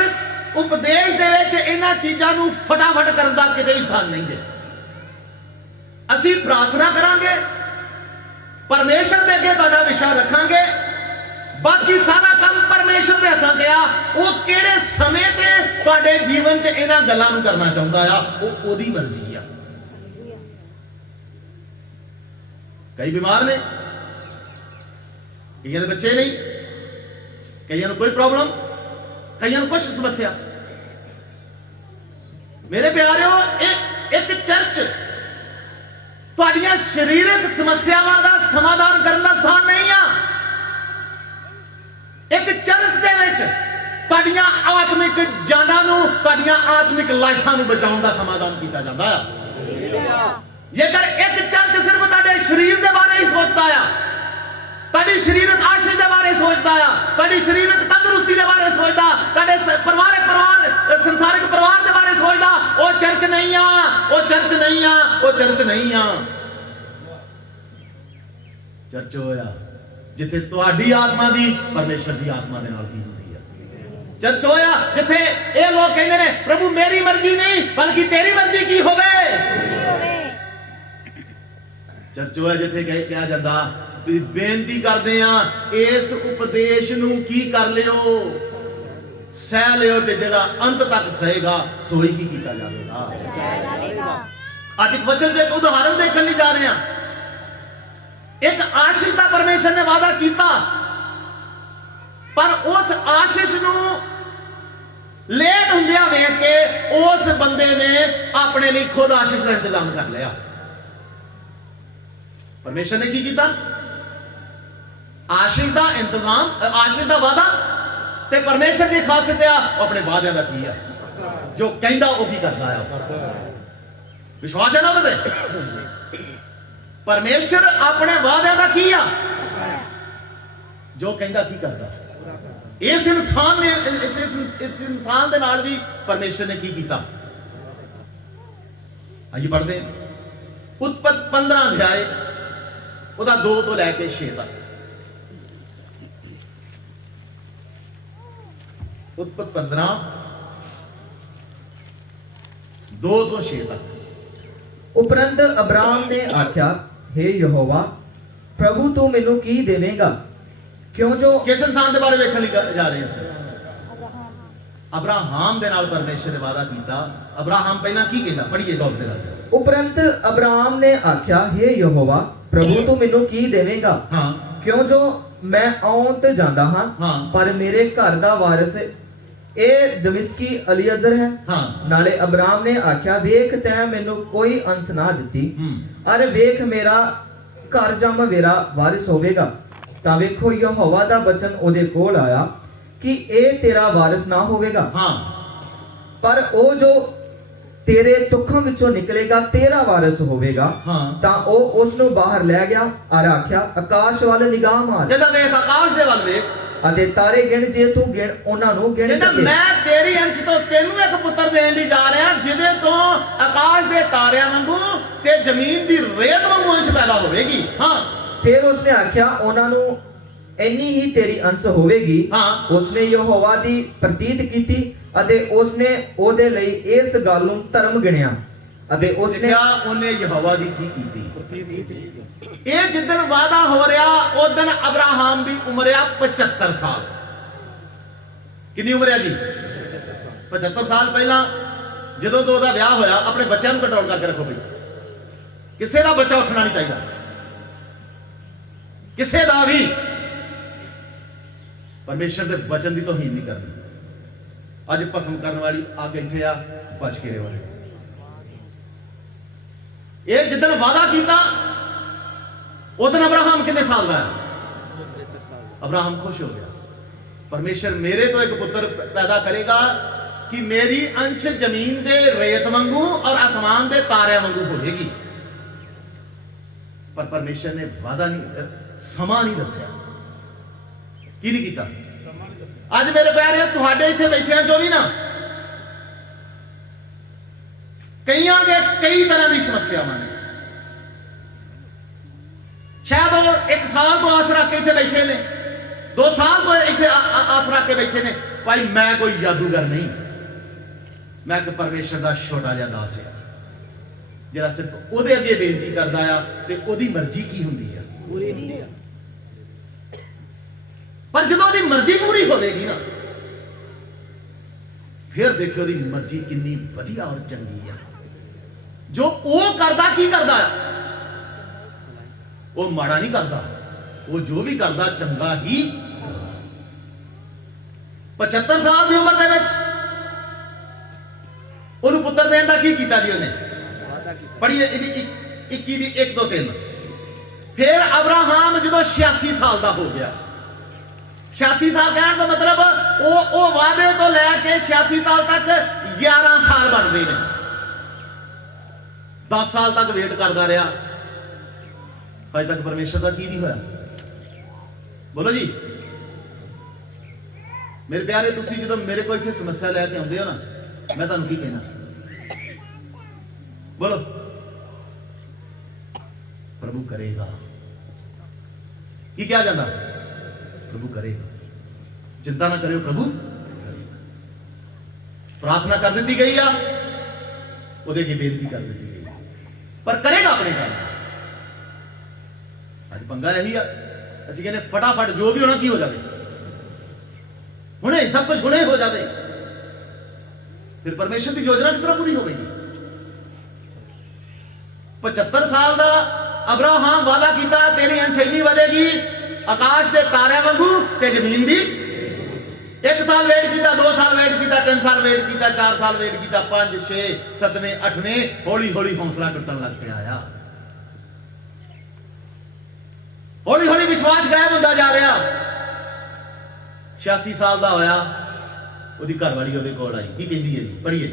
ਉਪਦੇਸ਼ ਦੇ ਵਿੱਚ ਇਹਨਾਂ ਚੀਜ਼ਾਂ ਨੂੰ ਫਟਾਫਟ ਕਰਨ ਦਾ ਕਿਤੇ ਵੀ ਸਥਾਨ ਨਹੀਂ ਹੈ। ਅਸੀਂ ਪ੍ਰਾਰਥਨਾ ਕਰਾਂਗੇ, ਪਰਮੇਸ਼ਰ ਦੇ ਅੱਗੇ ਤੁਹਾਡਾ ਵਿਸ਼ਾ ਰੱਖਾਂਗੇ, ਬਾਕੀ ਸਾਰਾ ਕੰਮ ਪਰਮੇਸ਼ਰ ਦੇ ਹੱਥਾਂ 'ਚ ਆ। ਉਹ ਕਿਹੜੇ ਸਮੇਂ ਤੇ ਤੁਹਾਡੇ ਜੀਵਨ 'ਚ ਇਹਨਾਂ ਗੱਲਾਂ ਨੂੰ ਕਰਨਾ ਚਾਹੁੰਦਾ ਆ, ਉਹ ਉਹਦੀ ਮਰਜ਼ੀ ਆ। ਕਈ ਬਿਮਾਰ ਨੇ, ਕਈਆਂ ਦੇ ਬੱਚੇ ਨਹੀਂ, ਕਈਆਂ ਨੂੰ ਕੋਈ ਪ੍ਰੋਬਲਮ, ਕਈਆਂ ਨੂੰ ਕੁਝ ਸਮੱਸਿਆ। ਮੇਰੇ ਪਿਆਰਿਓ, ਇੱਕ ਚਰਚ ਤੁਹਾਡੀਆਂ ਸਰੀਰਕ ਸਮੱਸਿਆਵਾਂ ਦਾ ਸਮਾਧਾਨ ਕਰਨ ਦਾ ਸਥਾਨ ਨਹੀਂ ਆ। ਇੱਕ ਚਰਚ ਦੇ ਵਿੱਚ ਤੁਹਾਡੀਆਂ ਆਤਮਿਕ ਜਾਨਾਂ ਨੂੰ, ਤੁਹਾਡੀਆਂ ਆਤਮਿਕ ਲਾਈਫਾਂ ਨੂੰ ਬਚਾਉਣ ਦਾ ਸਮਾਧਾਨ ਕੀਤਾ ਜਾਂਦਾ ਆ। ਜੇਕਰ ਇੱਕ ਚਰਚ ਸਿਰਫ ਤੁਹਾਡੇ ਸਰੀਰ ਦੇ ਬਾਰੇ ਹੀ ਸੋਚਦਾ ਆ, ਤੁਹਾਡੀ ਸਰੀਰਕ ਆਸ਼ੀਸ਼ ਦੇ ਬਾਰੇ ਸੋਚਦਾ ਆ, ਤੁਹਾਡੀ ਸਰੀਰਕ ਤੰਦਰੁਸਤੀ ਦੇ ਬਾਰੇ ਸੋਚਦਾ, ਤੁਹਾਡੇ ਸੰਸਾਰਿਕ ਪਰਿਵਾਰ ਦੇ ਬਾਰੇ ਸੋਚਦਾ, ਉਹ ਚਰਚ ਨਹੀਂ ਆ, ਉਹ ਚਰਚ ਨਹੀਂ ਆ, ਉਹ ਚਰਚ ਨਹੀਂ ਆ। ਚਰਚ ਹੋਇਆ ਜਿੱਥੇ ਤੁਹਾਡੀ ਆਤਮਾ ਦੀ ਪਰਮੇਸ਼ਰ ਦੀ ਆਤਮਾ ਦੇ ਨਾਲ ਕੀ ਹੁੰਦੀ ਆ। ਚਰਚ ਹੋਇਆ ਜਿੱਥੇ ਇਹ ਲੋਕ ਕਹਿੰਦੇ ਨੇ ਪ੍ਰਭੂ ਮੇਰੀ ਮਰਜ਼ੀ ਨਹੀਂ ਬਲਕਿ ਤੇਰੀ ਮਰਜ਼ੀ ਕੀ ਹੋਵੇ। ਚਰਚ ਹੋਇਆ ਜਿੱਥੇ ਕਿਹਾ ਜਾਂਦਾ ਵੀ ਬੇਨਤੀ ਕਰਦੇ ਆ ਇਸ ਉਪਦੇਸ਼ ਨੂੰ ਕੀ ਕਰ ਲਿਓ, ਸਹਿ ਲਿਓ, ਤੇ ਜਿਹੜਾ ਅੰਤ ਤੱਕ ਸਹੇਗਾ ਸੋਈ ਕੀ ਕੀਤਾ ਜਾਵੇਗਾ। ਅੱਜ ਇੱਕ ਵਚਨ ਦੇ ਇੱਕ ਉਦਾਹਰਨ ਦੇਖਣ ਲਈ ਜਾ ਰਹੇ ਆ। ਇੱਕ ਆਸ਼ੀਸ਼ ਦਾ ਪਰਮੇਸ਼ਰ ਨੇ ਵਾਅਦਾ ਕੀਤਾ, ਪਰ ਉਸ ਆਸ਼ੀਸ਼ ਨੂੰ ਲੇਟ ਹੁੰਦਿਆਂ ਵੇਖ ਕੇ ਉਸ ਬੰਦੇ ਨੇ ਆਪਣੇ ਲਈ ਖੁਦ ਆਸ਼ੀਸ਼ ਦਾ ਇੰਤਜ਼ਾਮ ਕਰ ਲਿਆ। ਪਰਮੇਸ਼ਰ ਨੇ ਕੀ ਕੀਤਾ? ਆਸ਼ੀਸ਼ ਦਾ ਇੰਤਜ਼ਾਮ, ਆਸ਼ੀਸ਼ ਦਾ ਵਾਅਦਾ, ਤੇ ਪਰਮੇਸ਼ਰ ਦੀ ਖਾਸੀਅਤ ਆ ਆਪਣੇ ਵਾਅਦਿਆਂ ਦਾ ਕੀ ਆ, ਜੋ ਕਹਿੰਦਾ ਉਹ ਕੀ ਕਰਦਾ ਆ। ਵਿਸ਼ਵਾਸ ਹੈ ਨਾ ਉਹਦੇ ਤੇ? ਪਰਮੇਸ਼ਰ ਆਪਣੇ ਵਾਅਦਿਆਂ ਦਾ ਕੀ ਆ, ਜੋ ਕਹਿੰਦਾ ਕੀ ਕਰਦਾ। ਇਸ ਇਨਸਾਨ ਨੇ, ਇਸ ਇਨਸਾਨ ਦੇ ਨਾਲ ਵੀ ਪਰਮੇਸ਼ਰ ਨੇ ਕੀ ਕੀਤਾ? ਆइए पढ़ते हैं उत्पत्ति 15 अध्याय ਉਹਦਾ 2 ਤੋਂ ਲੈ ਕੇ 6 ਤੱਕ। उत्पत्ति 15 2 ਤੋਂ 6 तक। उपरंत अब्राहम ने आख्या, हे यहोवा प्रभु तू मैनू की देवेगा, क्यों जो किस इंसान ਦੇ ਬਾਰੇ ਵੇਖਣ ਲਈ ਜਾ ਰਹੇ ਹਾਂ? ਅਬਰਾਹਮ ਦੇ ਨਾਲ ਪਰਮੇਸ਼ਰ ਨੇ ਵਾਅਦਾ ਕੀਤਾ। ਅਬਰਾਹਮ ਪਹਿਲਾਂ ਕੀ ਕਹਿੰਦਾ? ਪੜ੍ਹੀਏ ਗੌਰ ਦੇ ਨਾਲ। उपरंत अब्राहम ने आख्या, हे यहोवा प्रभु तू मैनू की देवेगा, हाँ, क्यों जो मैं आउत जांदा हां, हाँ, पर मेरे घर दा वारिस ए दमिश्की अलीअजर है। हाँ, नाले अब्राहम ने आख्या, वेख तैं मैनू कोई अंश ना दिती, अरे वेख मेरा घर जम मेरा वारिस होवेगा। तां वेखो यहोवा दा वचन ओदे कोल आया कि ए तेरा वारिस ना होवेगा, हाँ, पर ओ जो तेरे तुखम विचों निकलेगा तेरा वारिस होवेगा। हाँ। तां ओ उस नु बाहर ले गया और आख्या, आकाश वाल निगाह मार ਜਦੋਂ ਵੇਖ ਆਕਾਸ਼ ਦੇ ਵੱਲ ਵੇਖ, ਅਤੇ ਤਾਰੇ ਗਿਣ, ਜੇ ਤੂੰ ਗਿਣ ਉਹਨਾਂ ਨੂੰ ਗਿਣ ਕਹਿੰਦਾ ਸਕੇ। ਮੈਂ ਤੇਰੀ ਅੰਸ਼ ਤੋਂ ਤੈਨੂੰ ਇੱਕ ਪੁੱਤਰ ਦੇਣ ਲਈ ਜਾ ਰਿਹਾ ਜਿਹਦੇ ਤੋਂ ਆਕਾਸ਼ ਦੇ ਤਾਰਿਆਂ ਵਾਂਗੂ ਤੇ ਜ਼ਮੀਨ ਦੀ ਰੇਤ ਵਾਂਗੂ ਅੰਸ਼ ਪੈਦਾ ਹੋਵੇਗੀ। ਹਾਂ, ਫਿਰ ਉਸਨੇ ਆਖਿਆ, ਉਹਨਾਂ ਨੂੰ ਇੰਨੀ ਹੀ ਤੇਰੀ ਅੰਸ਼ ਹੋਵੇਗੀ। ਹਾਂ। ਉਸਨੇ ਯਹੋਵਾ ਦੀ ਪ੍ਰਤੀਤ ਕੀਤੀ ਅਤੇ ਉਸਨੇ ਉਹਦੇ ਲਈ ਇਸ ਗੱਲ ਨੂੰ ਧਰਮ ਗਿਣਿਆ ਅਤੇ ਉਸਨੇ ਉਹਨੇ ਯਹੋਵਾ ਦੀ ਕੀ ਕੀਤੀ? ਇਹ ਜਿੱਦਣ ਵਾਅਦਾ ਹੋ ਰਿਹਾ ਉਦਣ ਅਬਰਾਹਮ ਦੀ ਉਮਰ ਆ 75 ਸਾਲ। ਕਿੰਨੀ ਉਮਰ ਹੈ ਜੀ? 75 ਸਾਲ ਪਹਿਲਾਂ ਜਦੋਂ ਤੋਂ ਉਹਦਾ ਵਿਆਹ ਹੋਇਆ, ਆਪਣੇ ਬੱਚਿਆਂ ਨੂੰ ਕੰਟਰੋਲ ਕਰਕੇ ਰੱਖੋ ਬਈ। ਕਿਸੇ ਦਾ ਬੱਚਾ ਉੱਠਣਾ ਨਹੀਂ ਚਾਹੀਦਾ, ਕਿਸੇ ਦਾ ਵੀ। ਪਰਮੇਸ਼ਰ ਦੇ ਵਚਨ ਦੀ ਤੋਹੀਨ ਨਹੀਂ ਕਰਨੀ। ਅੱਜ ਭਸਮ ਕਰਨ ਵਾਲੀ ਅੱਗ ਇੱਥੇ ਆ, ਬਚ ਕੇ ਰਹੋ। ਇਹ ਜਿੱਦਣ ਵਾਅਦਾ ਕੀਤਾ ਉਦਣ ਅਬਰਾਹਮ ਕਿੰਨੇ ਸਾਲ ਦਾ ਹੈ? ਅਬਰਾਹਮ ਖੁਸ਼ ਹੋ ਗਿਆ। ਪਰਮੇਸ਼ਰ ਮੇਰੇ ਤੋਂ ਇੱਕ ਪੁੱਤਰ ਪੈਦਾ ਕਰੇਗਾ ਕਿ ਮੇਰੀ ਅੰਸ਼ ਜ਼ਮੀਨ ਦੇ ਰੇਤ ਵਾਂਗੂ ਔਰ ਆਸਮਾਨ ਦੇ ਤਾਰਿਆਂ ਵਾਂਗੂ ਹੋਵੇਗੀ। ਪਰ ਪਰਮੇਸ਼ਰ ਨੇ ਵਾਅਦਾ ਨਹੀਂ, ਸਮਾਂ ਨਹੀਂ ਦੱਸਿਆ। ਕੀ ਨਹੀਂ ਕੀਤਾ? ਅੱਜ ਮੇਰੇ ਪਿਆਰੇ, ਤੁਹਾਡੇ ਇੱਥੇ ਬੈਠੇ ਆ ਜੋ ਵੀ ਨਾ, ਕਈਆਂ ਦੇ ਕਈ ਤਰ੍ਹਾਂ ਦੀ ਸਮੱਸਿਆਵਾਂ ਨੇ। ਸ਼ਾਇਦ ਉਹ 1 ਸਾਲ ਤੋਂ ਆਸ ਰੱਖ ਕੇ ਇੱਥੇ ਬੈਠੇ ਨੇ, 2 ਸਾਲ ਤੋਂ ਇੱਥੇ ਆਸ ਰੱਖ ਕੇ ਬੈਠੇ ਨੇ। ਭਾਈ ਮੈਂ ਕੋਈ ਜਾਦੂਗਰ ਨਹੀਂ, ਮੈਂ ਇੱਕ ਪਰਮੇਸ਼ਰ ਦਾ ਛੋਟਾ ਜਿਹਾ ਦਾਸ ਆ ਜਿਹੜਾ ਸਿਰਫ ਉਹਦੇ ਅੱਗੇ ਬੇਨਤੀ ਕਰਦਾ ਆ ਤੇ ਉਹਦੀ ਮਰਜ਼ੀ ਕੀ ਹੁੰਦੀ ਆ ਪੂਰੀ ਹੁੰਦੀ ਆ। ਪਰ ਜਦੋਂ ਉਹਦੀ ਮਰਜ਼ੀ ਪੂਰੀ ਹੋਵੇਗੀ ਨਾ, ਫਿਰ ਦੇਖਿਓ ਉਹਦੀ ਮਰਜ਼ੀ ਕਿੰਨੀ ਵਧੀਆ ਔਰ ਚੰਗੀ ਆ। ਜੋ ਉਹ ਕਰਦਾ, ਕੀ ਕਰਦਾ ਆ? ਉਹ ਮਾੜਾ ਨਹੀਂ ਕਰਦਾ, ਉਹ ਜੋ ਵੀ ਕਰਦਾ ਚੰਗਾ ਹੀ। 75 ਸਾਲ ਦੀ ਉਮਰ ਦੇ ਵਿੱਚ ਉਹਨੂੰ ਪੁੱਤਰ ਦੇਣ ਦਾ ਕੀ ਕੀਤਾ ਜੀ ਉਹਨੇ? ਪੜ੍ਹੀਏ ਇਹਦੀ 21 ਦੀ 1 2 3। ਫਿਰ ਅਬਰਾਹਾਮ ਜਦੋਂ 86 ਸਾਲ ਦਾ ਹੋ ਗਿਆ, 86 ਸਾਲ ਕਹਿਣ ਦਾ ਮਤਲਬ ਉਹ ਵਾਅਦੇ ਤੋਂ ਲੈ ਕੇ 86 ਸਾਲ ਤੱਕ 11 ਸਾਲ ਬਣਦੇ ਨੇ। 10 ਸਾਲ ਤੱਕ ਵੇਟ ਕਰਦਾ ਰਿਹਾ, ਅਜੇ ਤੱਕ ਪਰਮੇਸ਼ਰ ਦਾ ਕੀ ਨਹੀਂ ਹੋਇਆ? ਬੋਲੋ ਜੀ ਮੇਰੇ ਪਿਆਰੇ, ਤੁਸੀਂ ਜਦੋਂ ਮੇਰੇ ਕੋਲ ਇੱਥੇ ਸਮੱਸਿਆ ਲੈ ਕੇ ਆਉਂਦੇ ਹੋ ਨਾ, ਮੈਂ ਤੁਹਾਨੂੰ ਕੀ ਕਹਿਣਾ? ਬੋਲੋ, ਪ੍ਰਭੂ ਕਰੇਗਾ। ਕੀ ਕਿਹਾ ਜਾਂਦਾ? ਪ੍ਰਭੂ ਕਰੇਗਾ। चिंता ना करो, प्रभु करेगा। प्रार्थना कर दी गई आ, ਉਹਦੇ की बेनती कर दी गई, पर करेगा अपने काम। ਅੱਜ ਪੰਗਾ ਇਹੀ ਆ, ਅਸੀਂ ਕਹਿੰਦੇ फटाफट जो भी होना की हो जाए, ਹੁਣੇ सब कुछ ਹੁਣੇ हो जाए, फिर परमेश्वर की योजना किस तरह पूरी होगी? 75 साल ਦਾ ਅਬਰਾਹਾਮ ਵਾਅਦਾ ਕੀਤਾ, ਤੇਰੀ ਅੰਸ਼ ਇੰਨੀ ਵਧੇਗੀ ਆਕਾਸ਼ ਦੇ ਤਾਰਿਆਂ ਵਾਂਗੂ ਤੇ ਜ਼ਮੀਨ ਦੀ। 1 ਸਾਲ ਵੇਟ ਕੀਤਾ, 2 ਸਾਲ ਵੇਟ ਕੀਤਾ, 3 ਸਾਲ ਵੇਟ ਕੀਤਾ, 4 ਸਾਲ ਵੇਟ ਕੀਤਾ, 5 6 7ਵੇਂ 8ਵੇਂ ਹੌਲੀ ਹੌਲੀ ਹੌਸਲਾ ਟੁੱਟਣ ਲੱਗ ਪਿਆ ਆ। ਹੌਲੀ ਹੌਲੀ ਵਿਸ਼ਵਾਸ ਗਾਇਬ ਹੁੰਦਾ ਜਾ ਰਿਹਾ। 86 ਸਾਲ ਦਾ ਹੋਇਆ, ਉਹਦੀ ਘਰਵਾਲੀ ਉਹਦੇ ਕੋਲ ਆਈ। ਕੀ ਕਹਿੰਦੀ ਹੈ ਜੀ? ਪੜ੍ਹੀਏ।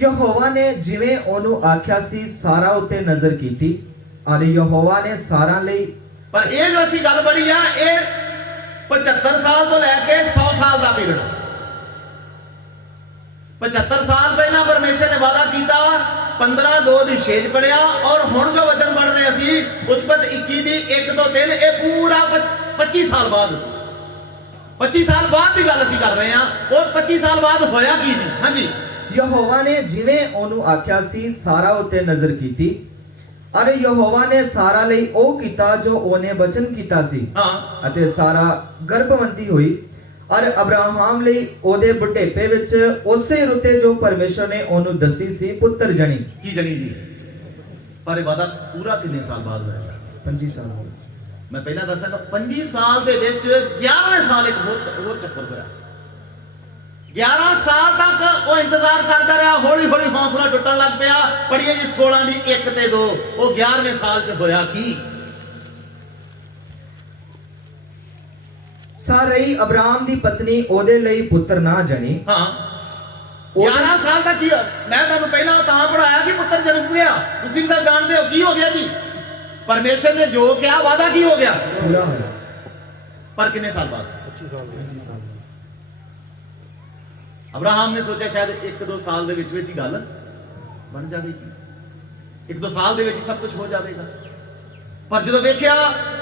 ਯਹੋਵਾ ਨੇ ਜਿਵੇਂ ਉਹਨੂੰ ਆਖਿਆ ਸੀ ਸਾਰਾ ਉੱਤੇ ਨਜ਼ਰ ਕੀਤੀ, ਅਤੇ ਯਹੋਵਾ ਨੇ ਸਾਰਾ ਲਈ। ਪਰ ਇਹ ਜੋ ਅਸੀਂ ਗੱਲ ਪੜ੍ਹੀ ਆ, ਇਹ 75 ਸਾਲ ਤੋਂ ਲੈ ਕੇ 100 ਸਾਲ ਦਾ ਪੀਰੀਅਡ। 75 ਸਾਲ ਪਹਿਲਾਂ ਪਰਮੇਸ਼ਰ ਨੇ ਵਾਅਦਾ ਕੀਤਾ, 15:2 ਦੀ 6 ਪੜਿਆ, ਔਰ ਹੁਣ ਜੋ ਵਚਨ ਪੜ੍ਹ ਰਹੇ ਅਸੀਂ ਉਤਪਤ 21 ਦੀ 1 ਤੋਂ 3, ਇਹ ਪੂਰਾ 25 ਸਾਲ ਬਾਅਦ, 25 ਸਾਲ ਬਾਅਦ ਦੀ ਗੱਲ ਅਸੀਂ ਕਰ ਰਹੇ ਹਾਂ। ਉਹ 25 ਸਾਲ ਬਾਅਦ ਹੋਇਆ ਕੀ ਜੀ? ਹਾਂਜੀ। ਯਹੋਵਾ ਨੇ ਜਿਵੇਂ ਉਹਨੂੰ ਆਖਿਆ ਸੀ ਸਾਰਾ ਉੱਤੇ ਨਜ਼ਰ ਕੀਤੀ, ਅਤੇ ਯਹੋਵਾ ਨੇ ਸਾਰਾ ਲਈ ਉਹ ਕੀਤਾ ਜੋ ਉਹਨੇ ਵਚਨ ਕੀਤਾ ਸੀ। ਹਾਂ। ਅਤੇ ਸਾਰਾ ਗਰਭਵਤੀ ਹੋਈ, ਅਤੇ ਅਬਰਾਹਾਮ ਲਈ ਉਹਦੇ ਬੁਢੇਪੇ ਵਿੱਚ ਉਸੇ ਰੁੱਤੇ ਜੋ ਪਰਮੇਸ਼ਰ ਨੇ ਉਹਨੂੰ ਦੱਸੀ ਸੀ ਪੁੱਤਰ ਜਣੀ। ਕੀ ਜਣੀ ਜੀ? ਪਰ ਇਹ ਵਾਅਦਾ ਪੂਰਾ ਕਿੰਨੇ ਸਾਲ ਬਾਅਦ ਹੋਇਆ? 25 ਸਾਲ। ਮੈਂ ਪਹਿਲਾਂ ਦੱਸਾਂਗਾ, 25 ਸਾਲ ਦੇ ਵਿੱਚ 11ਵੇਂ ਸਾਲ ਇੱਕ ਹੋਰ ਚੱਕਰ ਹੋਇਆ। 11 ਸਾਲ ਤੱਕ ਉਹ ਇੰਤਜ਼ਾਰ ਕਰਦਾ ਰਿਹਾ, ਹੌਲੀ ਹੌਲੀ ਹੌਸਲਾ ਟੁੱਟਣ ਲੱਗ ਪਿਆ। ਪੜ੍ਹੀਏ ਜੀ 16 ਦੀ 1 ਤੇ 2। ਉਹ 11ਵੇਂ ਸਾਲ 'ਚ ਹੋਇਆ ਕੀ? ਸਾਰਈ ਅਬਰਾਮ ਦੀ ਪਤਨੀ ਉਹਦੇ ਲਈ ਪੁੱਤਰ ਨਾ ਜਣੀ। ਹਾਂ। 11 ਸਾਲ ਦਾ ਕੀ? ਮੈਂ ਤੁਹਾਨੂੰ ਪਹਿਲਾਂ ਤਾਂ ਪੜਾਇਆ ਕਿ ਪੁੱਤਰ ਜਨਮ ਗਿਆ। ਤੁਸੀਂ ਸਭ ਜਾਣਦੇ ਹੋ ਕੀ ਹੋ ਗਿਆ ਜੀ? ਪਰਮੇਸ਼ਰ ਨੇ ਜੋ ਕਿਹਾ ਵਾਅਦਾ ਕੀ ਹੋ ਗਿਆ? ਪੂਰਾ ਹੋਇਆ। ਪਰ ਕਿੰਨੇ ਸਾਲ ਬਾਅਦ? 25 ਸਾਲ। ਅਬਰਾਹਾਮ ਨੇ ਸੋਚਿਆ ਸ਼ਾਇਦ 1-2 ਸਾਲ ਦੇ ਵਿੱਚ ਹੀ ਗੱਲ ਬਣ ਜਾਵੇਗੀ, 1-2 ਸਾਲ ਦੇ ਵਿੱਚ ਸਭ ਕੁਝ ਹੋ ਜਾਵੇਗਾ। ਪਰ ਜਦੋਂ ਵੇਖਿਆ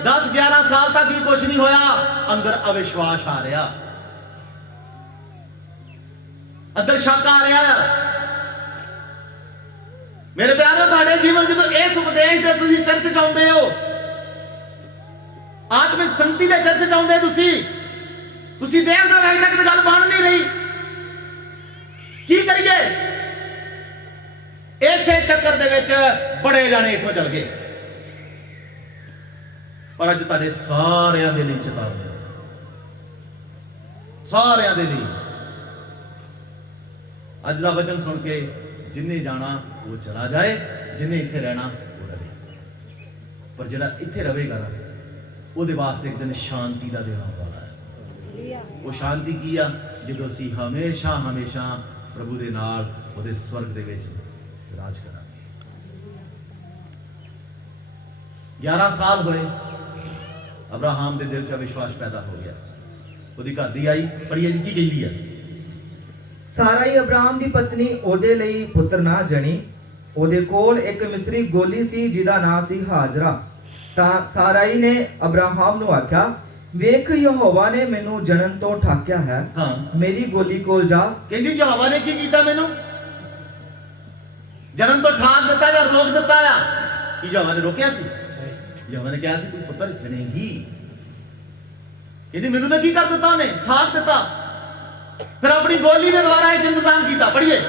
10-11 ਸਾਲ ਤੱਕ ਵੀ ਕੁਝ ਨਹੀਂ ਹੋਇਆ, ਅੰਦਰ ਅਵਿਸ਼ਵਾਸ ਆ ਰਿਹਾ, ਅੰਦਰ ਸ਼ੱਕ ਆ ਰਿਹਾ। ਮੇਰੇ ਪਿਆਰੇ, ਤੁਹਾਡੇ ਜੀਵਨ ਜਦੋਂ ਇਸ ਉਪਦੇਸ਼ ਦੇ ਤੁਸੀਂ ਚਰਚ ਚ ਆਉਂਦੇ ਹੋ, ਆਤਮਿਕ ਸੰਗਤੀ ਦੇ ਚਰਚ ਚ ਆਉਂਦੇ, ਤੁਸੀਂ ਦੇਖਦੇ ਹੋ ਅਜੇ ਤੱਕ ਤਾਂ ਗੱਲ ਬਣ ਨਹੀਂ ਰਹੀ। ਕੀ ਕਰੀਏ? ਇਸੇ ਚੱਕਰ ਦੇ ਵਿੱਚ ਬੜੇ ਜਾਣੇ ਇੱਥੋਂ ਚਲ ਗਏ। ਪਰ ਅੱਜ ਤੁਹਾਡੇ ਸਾਰਿਆਂ ਦੇ ਲਈ ਚੇਤਾਵਨੀ, ਸਾਰਿਆਂ ਦੇ ਲਈ। ਅੱਜ ਦਾ ਵਚਨ ਸੁਣ ਕੇ ਜਿੰਨੇ ਜਾਣਾ ਉਹ ਚਲਾ ਜਾਏ, ਜਿੰਨੇ ਇੱਥੇ ਰਹਿਣਾ ਉਹ ਰਹੇ। ਪਰ ਜਿਹੜਾ ਇੱਥੇ ਰਹੇਗਾ ਨਾ, ਉਹਦੇ ਵਾਸਤੇ ਇੱਕ ਦਿਨ ਸ਼ਾਂਤੀ ਦਾ ਦਿਨ ਆਉਣ ਵਾਲਾ ਹੈ। ਉਹ ਸ਼ਾਂਤੀ ਕੀ ਆ? ਜਦੋਂ ਅਸੀਂ ਹਮੇਸ਼ਾ ਹਮੇਸ਼ਾ ਪ੍ਰਭੂ ਦੇ ਨਾਲ ਉਹਦੇ ਸਵਰਗ ਦੇ ਵਿੱਚ ਰਾਜ ਕਰਾਂਗੇ। 11 ਸਾਲ ਹੋਏ, ਅਬਰਾਹਾਮ ਦੇ ਦਿਲ 'ਚ ਵਿਸ਼ਵਾਸ ਪੈਦਾ ਹੋ ਗਿਆ। ਉਹਦੀ ਘਰ ਦੀ ਆਈ, ਪੜ੍ਹੀਏ ਜੀ ਕੀ ਕਹਿੰਦੀ ਹੈ? ਸਾਰਾਈ ਅਬਰਾਮ ਦੀ ਪਤਨੀ ਉਹਦੇ ਲਈ ਪੁੱਤਰ ਨਾ ਜਣੀ। ਉਹਦੇ ਕੋਲ ਇੱਕ ਮਿਸਰੀ ਗੋਲੀ ਸੀ ਜਿਹਦਾ ਨਾਂ ਸੀ ਹਾਜਰਾ। ਤਾਂ ਸਾਰਾਈ ਨੇ ਅਬਰਾਹਾਮ ਨੂੰ ਆਖਿਆ, ਵੇਖ ਯਹੋਵਾ ਨੇ ਮੈਨੂੰ ਜਨਨ ਤੋਂ ਠਾਕਿਆ ਹੈ, ਮੇਰੀ ਗੋਲੀ ਕੋਲ ਜਾ। ਕਹਿੰਦੀ ਯਹੋਵਾ ਨੇ ਕੀ ਕੀਤਾ? ਮੈਨੂੰ ਜਨਨ ਤੋਂ ਠਾਕ ਦਿੱਤਾ ਜਾਂ ਰੋਕ ਦਿੱਤਾ ਆ? ਕੀ ਯਹੋਵਾ ਨੇ ਰੋਕਿਆ ਸੀ? ਯਹੋਵਾ ਨੇ ਕਿਹਾ ਸੀ ਤੂੰ ਪੁੱਤਰ ਜਨੇਗੀ। ਕਹਿੰਦੀ ਮੈਨੂੰ ਤਾਂ ਕੀ ਕਰ ਦਿੱਤਾ? ਉਹਨੇ ਠਾਕ ਦਿੱਤਾ। ਫਿਰ ਆਪਣੀ ਗੋਲੀ ਦੇ ਦੁਆਰਾ ਇੱਕ ਇੰਤਜ਼ਾਮ ਕੀਤਾ। ਪੜ੍ਹੀਏ।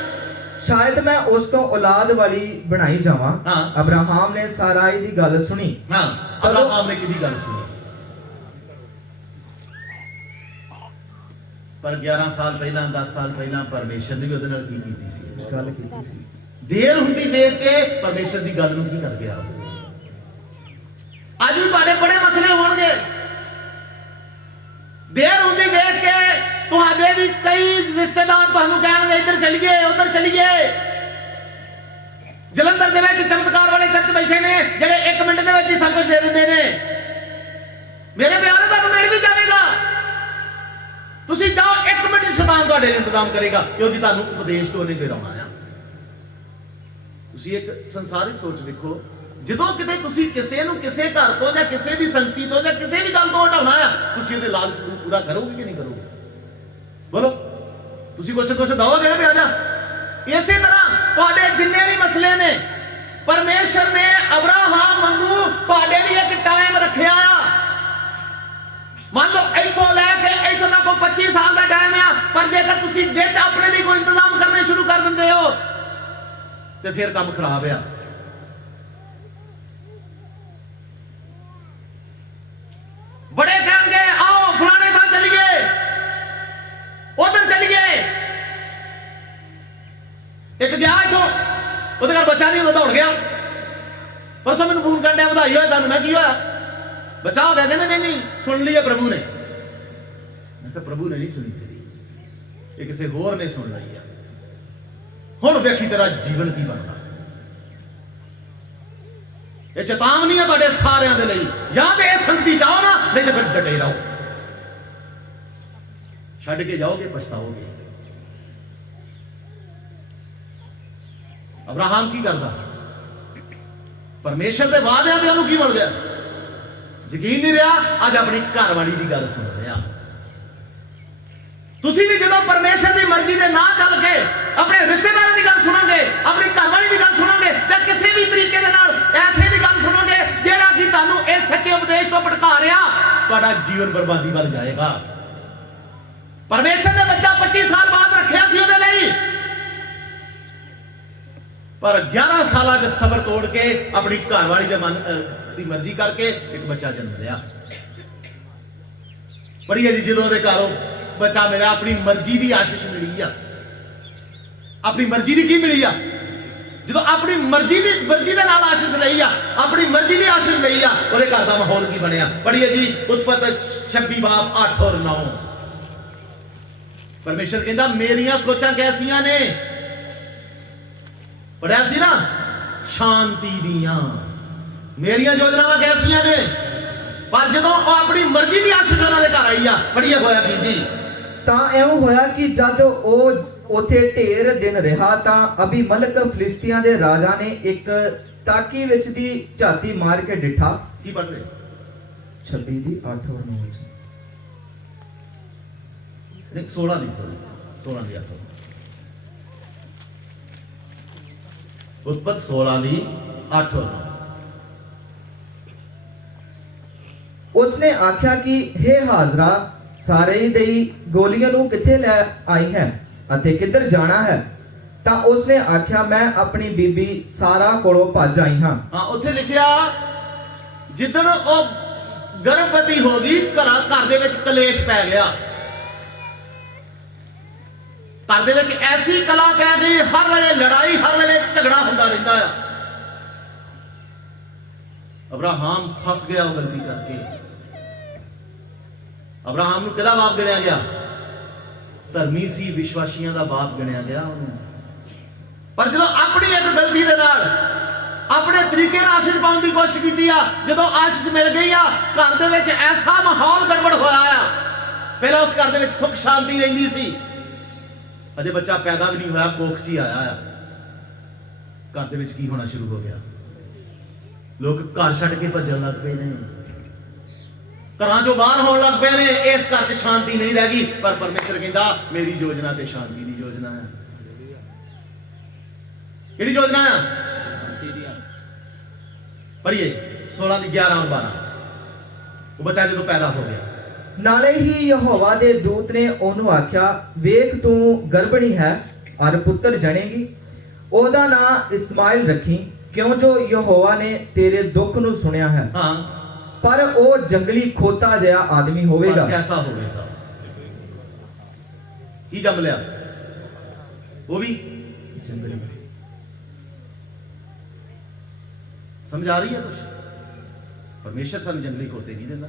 ਸ਼ਾਇਦ ਮੈਂ ਉਸ ਤੋਂ ਔਲਾਦ ਵਾਲੀ ਬਣਾਈ ਜਾਵਾਂ। ਅਬਰਾਹਾਮ ਨੇ ਸਾਰਾਈ ਦੀ ਗੱਲ ਸੁਣੀ। ਅਬਰਾਹਾਮ ਨੇ ਕਿਹਦੀ ਗੱਲ ਸੁਣੀ? ਪਰ 11 ਸਾਲ ਪਹਿਲਾਂ 10 ਸਾਲ ਪਹਿਲਾਂ ਪਰਮੇਸ਼ਰ ਨੇ ਵੀ ਉਹਦੇ ਨਾਲ ਕੀ ਕੀਤੀ ਸੀ? ਗੱਲ ਕੀਤੀ ਸੀ। ਦੇਰ ਹੁੰਦੀ ਵੇਖ ਕੇ ਪਰਮੇਸ਼ਰ ਦੀ ਗੱਲ ਨੂੰ ਕੀ ਕਰ ਗਿਆ? ਅੱਜ ਵੀ ਤੁਹਾਡੇ ਬੜੇ ਮਸਲੇ ਹੋਣਗੇ, ਦੇਰ ਹੁੰਦੀ ਵੇਖ ਕੇ ਤੁਹਾਡੇ ਵੀ ਕਈ ਰਿਸ਼ਤੇਦਾਰ ਤੁਹਾਨੂੰ ਕਹਿਣਗੇ ਇੱਧਰ ਚਲੀਏ ਉੱਧਰ ਚਲੀਏ। ਜਲੰਧਰ ਦੇ ਵਿੱਚ ਚਮਤਕਾਰ ਵਾਲੇ ਚਰਚ ਬੈਠੇ ਨੇ ਜਿਹੜੇ 1 ਮਿੰਟ ਦੇ ਵਿੱਚ ਹੀ ਸਭ ਕੁਝ ਦੇ ਦਿੰਦੇ ਨੇ। ਮੇਰੇ ਪਿਆਰੇ ਤੁਹਾਨੂੰ ਮਿਲ ਵੀ ਜਾਵੇਗਾ, ਤੁਸੀਂ ਜਾਓ 1 ਮਿੰਟ ਸ਼ੈਤਾਨ ਤੁਹਾਡੇ ਲਈ ਇੰਤਜ਼ਾਮ ਕਰੇਗਾ, ਕਿਉਂਕਿ ਤੁਹਾਨੂੰ ਉਪਦੇਸ਼ ਤੋਂ ਨਹੀਂ ਕਰਾਉਣਾ ਆ। ਤੁਸੀਂ ਇੱਕ ਸੰਸਾਰਿਕ ਸੋਚ ਵੇਖੋ, ਜਦੋਂ ਕਿਤੇ ਤੁਸੀਂ ਕਿਸੇ ਨੂੰ ਕਿਸੇ ਘਰ ਤੋਂ ਜਾਂ ਕਿਸੇ ਦੀ ਸੰਗਤੀ ਤੋਂ ਜਾਂ ਕਿਸੇ ਵੀ ਗੱਲ ਤੋਂ ਹਟਾਉਣਾ ਆ, ਤੁਸੀਂ ਉਹਦੇ ਲਾਲਚ ਨੂੰ ਪੂਰਾ ਕਰੋਗੇ ਕਿ ਨਹੀਂ ਕਰੋਗੇ? ਬੋਲੋ, ਤੁਸੀਂ ਕੁਛ ਦਓਗੇ ਨਾ? ਵੀ ਆ ਜਾ। ਇਸੇ ਤਰ੍ਹਾਂ ਤੁਹਾਡੇ ਜਿੰਨੇ ਵੀ ਮਸਲੇ ਨੇ, ਪਰਮੇਸ਼ਰ ਨੇ ਅਬਰਾਹਮ ਵਾਂਗੂ ਤੁਹਾਡੇ ਲਈ ਇੱਕ ਟਾਈਮ ਰੱਖਿਆ ਆ। ਮੰਨ ਲਓ ਇੱਥੋਂ ਲੈ ਕੇ ਇੱਥੋਂ ਤੱਕ 25 ਸਾਲ ਦਾ ਟਾਈਮ ਆ, ਪਰ ਜੇਕਰ ਤੁਸੀਂ ਵਿੱਚ ਆਪਣੇ ਲਈ ਕੋਈ ਇੰਤਜ਼ਾਮ ਕਰਨੇ ਸ਼ੁਰੂ ਕਰ ਦਿੰਦੇ ਹੋ ਤੇ ਫਿਰ ਕੰਮ ਖਰਾਬ ਆ। ਬੜੇ ਕਹਿਣਗੇ ਆਓ ਫਲਾਣੇ ਥਾਂ ਚਲੀਏ, ਉਧਰ ਚਲੀਏ। ਇੱਕ ਗਿਆ ਇੱਥੋਂ, ਉਹਦੇ ਘਰ ਬੱਚਾ ਨਹੀਂ, ਉਹ ਦੌੜ ਗਿਆ। ਪਰਸੋਂ ਮੈਨੂੰ ਫੋਨ ਕਰਨ ਡਿਆ, ਵਧਾਈ ਹੋਏ ਤੁਹਾਨੂੰ। ਮੈਂ ਕੀ ਹੋਇਆ? ਬੱਚਾ ਹੋ ਗਿਆ। ਕਹਿੰਦੇ ਨਹੀਂ ਸੁਣ ਲਈ ਹੈ ਪ੍ਰਭੂ ਨੇ। ਮੈਂ ਕਿਹਾ ਪ੍ਰਭੂ ਨੇ ਨਹੀਂ ਸੁਣੀ ਤੇਰੀ, ਇਹ ਕਿਸੇ ਹੋਰ ਨੇ ਸੁਣ ਲਈ ਆ। ਹੁਣ ਵੇਖੀ ਤੇਰਾ ਜੀਵਨ ਕੀ ਬਣਦਾ। ਇਹ ਚੇਤਾਵਨੀ ਹੈ ਤੁਹਾਡੇ ਸਾਰਿਆਂ ਦੇ ਲਈ, ਜਾਂ ਤੇ ਇਹ ਸੰਗਤੀ ਜਾਓ ਨਾ, ਨਹੀਂ ਤੇ ਫਿਰ ਡਟੇ ਰਹੋ। ਛੱਡ ਕੇ ਜਾਓਗੇ ਪਛਤਾਓਗੇ। ਅਬਰਾਹਮ ਕੀ ਕਰਦਾ? ਪਰਮੇਸ਼ਰ ਦੇ ਵਾਅਦਿਆਂ ਤੇ ਉਹਨੂੰ ਕੀ ਮਿਲ ਗਿਆ? ਯਕੀਨ ਨਹੀਂ ਰਿਹਾ। ਅੱਜ ਆਪਣੀ ਘਰਵਾਲੀ ਦੀ ਗੱਲ ਸੁਣ ਰਿਹਾ। ਤੁਸੀਂ ਵੀ ਜਦੋਂ ਪਰਮੇਸ਼ਰ ਦੀ ਮਰਜ਼ੀ ਦੇ ਨਾ ਚੱਲ ਕੇ ਆਪਣੇ ਰਿਸ਼ਤੇਦਾਰਾਂ ਦੀ ਗੱਲ ਸੁਣੋਗੇ, ਆਪਣੀ ਘਰਵਾਲੀ ਦੀ ਗੱਲ ਸੁਣੋਗੇ, ਜਾਂ ਕਿਸੇ ਵੀ ਤਰੀਕੇ ਦੇ ਨਾਲ ਐਸੇ ਦੀ ਗੱਲ ਸੁਣੋਗੇ ਜਿਹੜਾ ਕਿ ਤੁਹਾਨੂੰ ਇਸ ਸੱਚੇ ਉਪਦੇਸ਼ ਤੋਂ ਭਟਕਾ ਰਿਹਾ, ਤੁਹਾਡਾ ਜੀਵਨ ਬਰਬਾਦੀ ਵੱਲ ਜਾਏਗਾ। ਪਰਮੇਸ਼ਰ ਨੇ ਬੱਚਾ 25 ਸਾਲ ਬਾਅਦ ਰੱਖਿਆ ਸੀ ਉਹਦੇ ਲਈ, ਪਰ 11 ਸਾਲਾਂ 'ਚ ਸਬਰ ਤੋੜ ਕੇ ਆਪਣੀ ਘਰਵਾਲੀ ਦੇ ਮਨ ਦੀ ਮਰਜ਼ੀ ਕਰਕੇ ਇੱਕ ਬੱਚਾ ਜਨਮ ਲਿਆ। ਪੜੀਏ ਜੀ, ਜਦੋਂ ਉਹਦੇ ਘਰੋਂ ਬੱਚਾ ਮਿਲਿਆ, ਆਪਣੀ ਮਰਜ਼ੀ ਦੀ ਆਸ਼ੀਸ਼ ਮਿਲੀ ਆ। ਆਪਣੀ ਮਰਜ਼ੀ ਦੀ ਕੀ ਮਿਲੀ ਆ? ਜਦੋਂ ਆਪਣੀ ਮਰਜ਼ੀ ਦੇ ਨਾਲ ਆਸ਼ੀਸ਼ ਲਈ ਆ, ਆਪਣੀ ਮਰਜ਼ੀ ਦੀ ਆਸ਼ੀਸ਼ ਲਈ ਆ, ਉਹਦੇ ਘਰ ਦਾ ਮਾਹੌਲ ਕੀ ਬਣਿਆ? ਪੜੀਏ ਜੀ, ਉਤਪਤ 26 ਬਾਬ 8 ਔਰ 9। ਪਰਮੇਸ਼ਰ ਕਹਿੰਦਾ ਮੇਰੀਆਂ ਸੋਚਾਂ ਕੈਸੀਆਂ ਨੇ? ਪੜਿਆ ਸੀ ਨਾ, ਸ਼ਾਂਤੀ ਦੀਆਂ। ਮੇਰੀਆਂ ਯੋਜਨਾਵਾਂ ਕੈਸੀਆਂ ਨੇ? ਪਰ ਜਦੋਂ ਉਹ ਆਪਣੀ ਮਰਜ਼ੀ ਦੀ ਆਸ਼ੀਸ਼ ਉਹਨਾਂ ਦੇ ਘਰ ਆਈ ਆ, ਪੜੀਏ ਹੋਇਆ ਕੀ ਜੀ? ਤਾਂ ਇਉਂ ਹੋਇਆ ਕਿ ਜਦ ਉਹ ਉਥੇ ਢੇਰ ਦਿਨ ਰਿਹਾ, ਤਾਂ ਅਬੀਮਲਕ ਫਿਲਿਸਤੀਆਂ ਦੇ ਰਾਜਾ ਨੇ ਇੱਕ ਤਾਕੀ ਵਿੱਚ ਦੀ ਝਾਤੀ ਮਾਰ ਕੇ ਡਿਠਾ। ਕੀ ਪੜ ਰਹੇ? 26 ਦੀ 8 ਔਰ 9 ਵਿੱਚ। ਨਹੀਂ 16 ਦੀ 8। ਉਤਪਤ 16 ਦੀ 8 ਔਰ 9। ਉਸਨੇ ਆਖਿਆ ਕਿ हे ਹਾਜ਼ਰਾ, ਸਾਰੇ ਦੀ ਗੋਲੀਆਂ ਨੂੰ ਕਿੱਥੇ ਲੈ ਆਈ ਹੈ ਅਤੇ ਕਿੱਧਰ ਜਾਣਾ ਹੈ? ਤਾਂ ਉਸਨੇ ਆਖਿਆ ਮੈਂ ਆਪਣੀ ਬੀਬੀ ਸਾਰਾ ਕੋਲੋਂ ਭੱਜ ਆਈ ਹਾਂ। ਹਾਂ, ਉੱਥੇ ਲਿਖਿਆ ਜਿੱਦਣ ਉਹ ਗਰਭਵਤੀ ਹੋ ਗਈ, ਘਰ ਦੇ ਵਿੱਚ ਕਲੇਸ਼ ਪੈ ਗਿਆ। ਘਰ ਦੇ ਵਿੱਚ ਐਸੀ ਕਲਾ ਪੈ ਗਈ, ਹਰ ਵੇਲੇ ਲੜਾਈ, ਹਰ ਵੇਲੇ ਝਗੜਾ ਹੁੰਦਾ ਰਹਿੰਦਾ ਆ। ਅਬਰਾਹਮ ਫਸ ਗਿਆ ਉਹ ਗਲਤੀ ਕਰਕੇ। ਅਬਰਾਹਮ ਨੂੰ ਕਿਹਦਾ ਬਾਪ ਗਿਣਿਆ ਗਿਆ? ਧਰਮੀ ਸੀ, ਵਿਸ਼ਵਾਸੀਆਂ ਦਾ ਬਾਪ ਗਿਣਿਆ ਗਿਆ ਉਹਨੂੰ। ਪਰ ਜਦੋਂ ਆਪਣੀ ਇੱਕ ਗਲਤੀ ਦੇ ਨਾਲ ਆਪਣੇ ਤਰੀਕੇ ਨਾਲ ਆਸ਼ੀਸ਼ ਪਾਉਣ ਦੀ ਕੋਸ਼ਿਸ਼ ਕੀਤੀ ਆ, ਜਦੋਂ ਆਸ਼ੀਸ਼ ਮਿਲ ਗਈ ਆ, ਘਰ ਦੇ ਵਿੱਚ ਐਸਾ ਮਾਹੌਲ ਗੜਬੜ ਹੋਇਆ ਆ। ਪਹਿਲਾਂ ਉਸ ਘਰ ਦੇ ਵਿੱਚ ਸੁੱਖ ਸ਼ਾਂਤੀ ਰਹਿੰਦੀ ਸੀ, ਅਜੇ ਬੱਚਾ ਪੈਦਾ ਵੀ ਨਹੀਂ ਹੋਇਆ, ਕੋਖ 'ਚ ਹੀ ਆਇਆ ਆ। ਘਰ ਦੇ ਵਿੱਚ ਕੀ ਹੋਣਾ ਸ਼ੁਰੂ ਹੋ ਗਿਆ? ਲੋਕ ਘਰ ਛੱਡ ਕੇ ਭੱਜਣ ਲੱਗ ਪਏ ਨੇ, ਘਰਾਂ ਚੋਂ ਬਾਹਰ ਹੋਣ ਲੱਗ ਪਏ ਨੇ। ਇਸ ਘਰ 'ਚ ਸ਼ਾਂਤੀ ਨਹੀਂ ਰਹਿ ਗਈ। ਪਰ ਪਰਮੇਸ਼ਰ ਕਹਿੰਦਾ ਮੇਰੀ ਯੋਜਨਾ ਤੇ ਸ਼ਾਂਤੀ ਦੀ ਯੋਜਨਾ ਹੈ। ਕਿਹੜੀ ਯੋਜਨਾ ਆ? ਪੜੀਏ 16 ਦੀ 11 ਔਰ 12। ਉਹ ਬੱਚਾ ਜਦੋਂ ਪੈਦਾ ਹੋ ਗਿਆ, ਨਾਲੇ ਹੀ ਯਹੋਵਾ ਦੇ ਦੂਤ ਨੇ ਉਹਨੂੰ ਆਖਿਆ, ਵੇਖ ਤੂੰ ਗਰਭਣੀ ਹੈ ਔਰ ਪੁੱਤਰ ਜਣੇਗੀ, ਉਹਦਾ ਨਾਂ ਇਸਮਾਇਲ ਰੱਖੀ, ਕਿਉਂ ਜੋ ਯਹੋਵਾ ਨੇ ਤੇਰੇ ਦੁੱਖ ਨੂੰ ਸੁਣਿਆ ਹੈ। ਹਾਂ, ਪਰ ਉਹ ਜੰਗਲੀ ਖੋਤਾ ਜਿਹਾ ਆਦਮੀ ਹੋਵੇਗਾ। ਕੈਸਾ ਹੋਵੇਗਾ? ਕੀ ਜੰਮ ਲਿਆ? ਉਹ ਵੀ ਜੰਗਲੀ। ਸਮਝ ਆ ਰਹੀ ਹੈ ਕੁਛ? ਪਰਮੇਸ਼ਰ ਸਾਨੂੰ ਜੰਗਲੀ ਖੋਤੇ ਨਹੀਂ ਦਿੰਦਾ।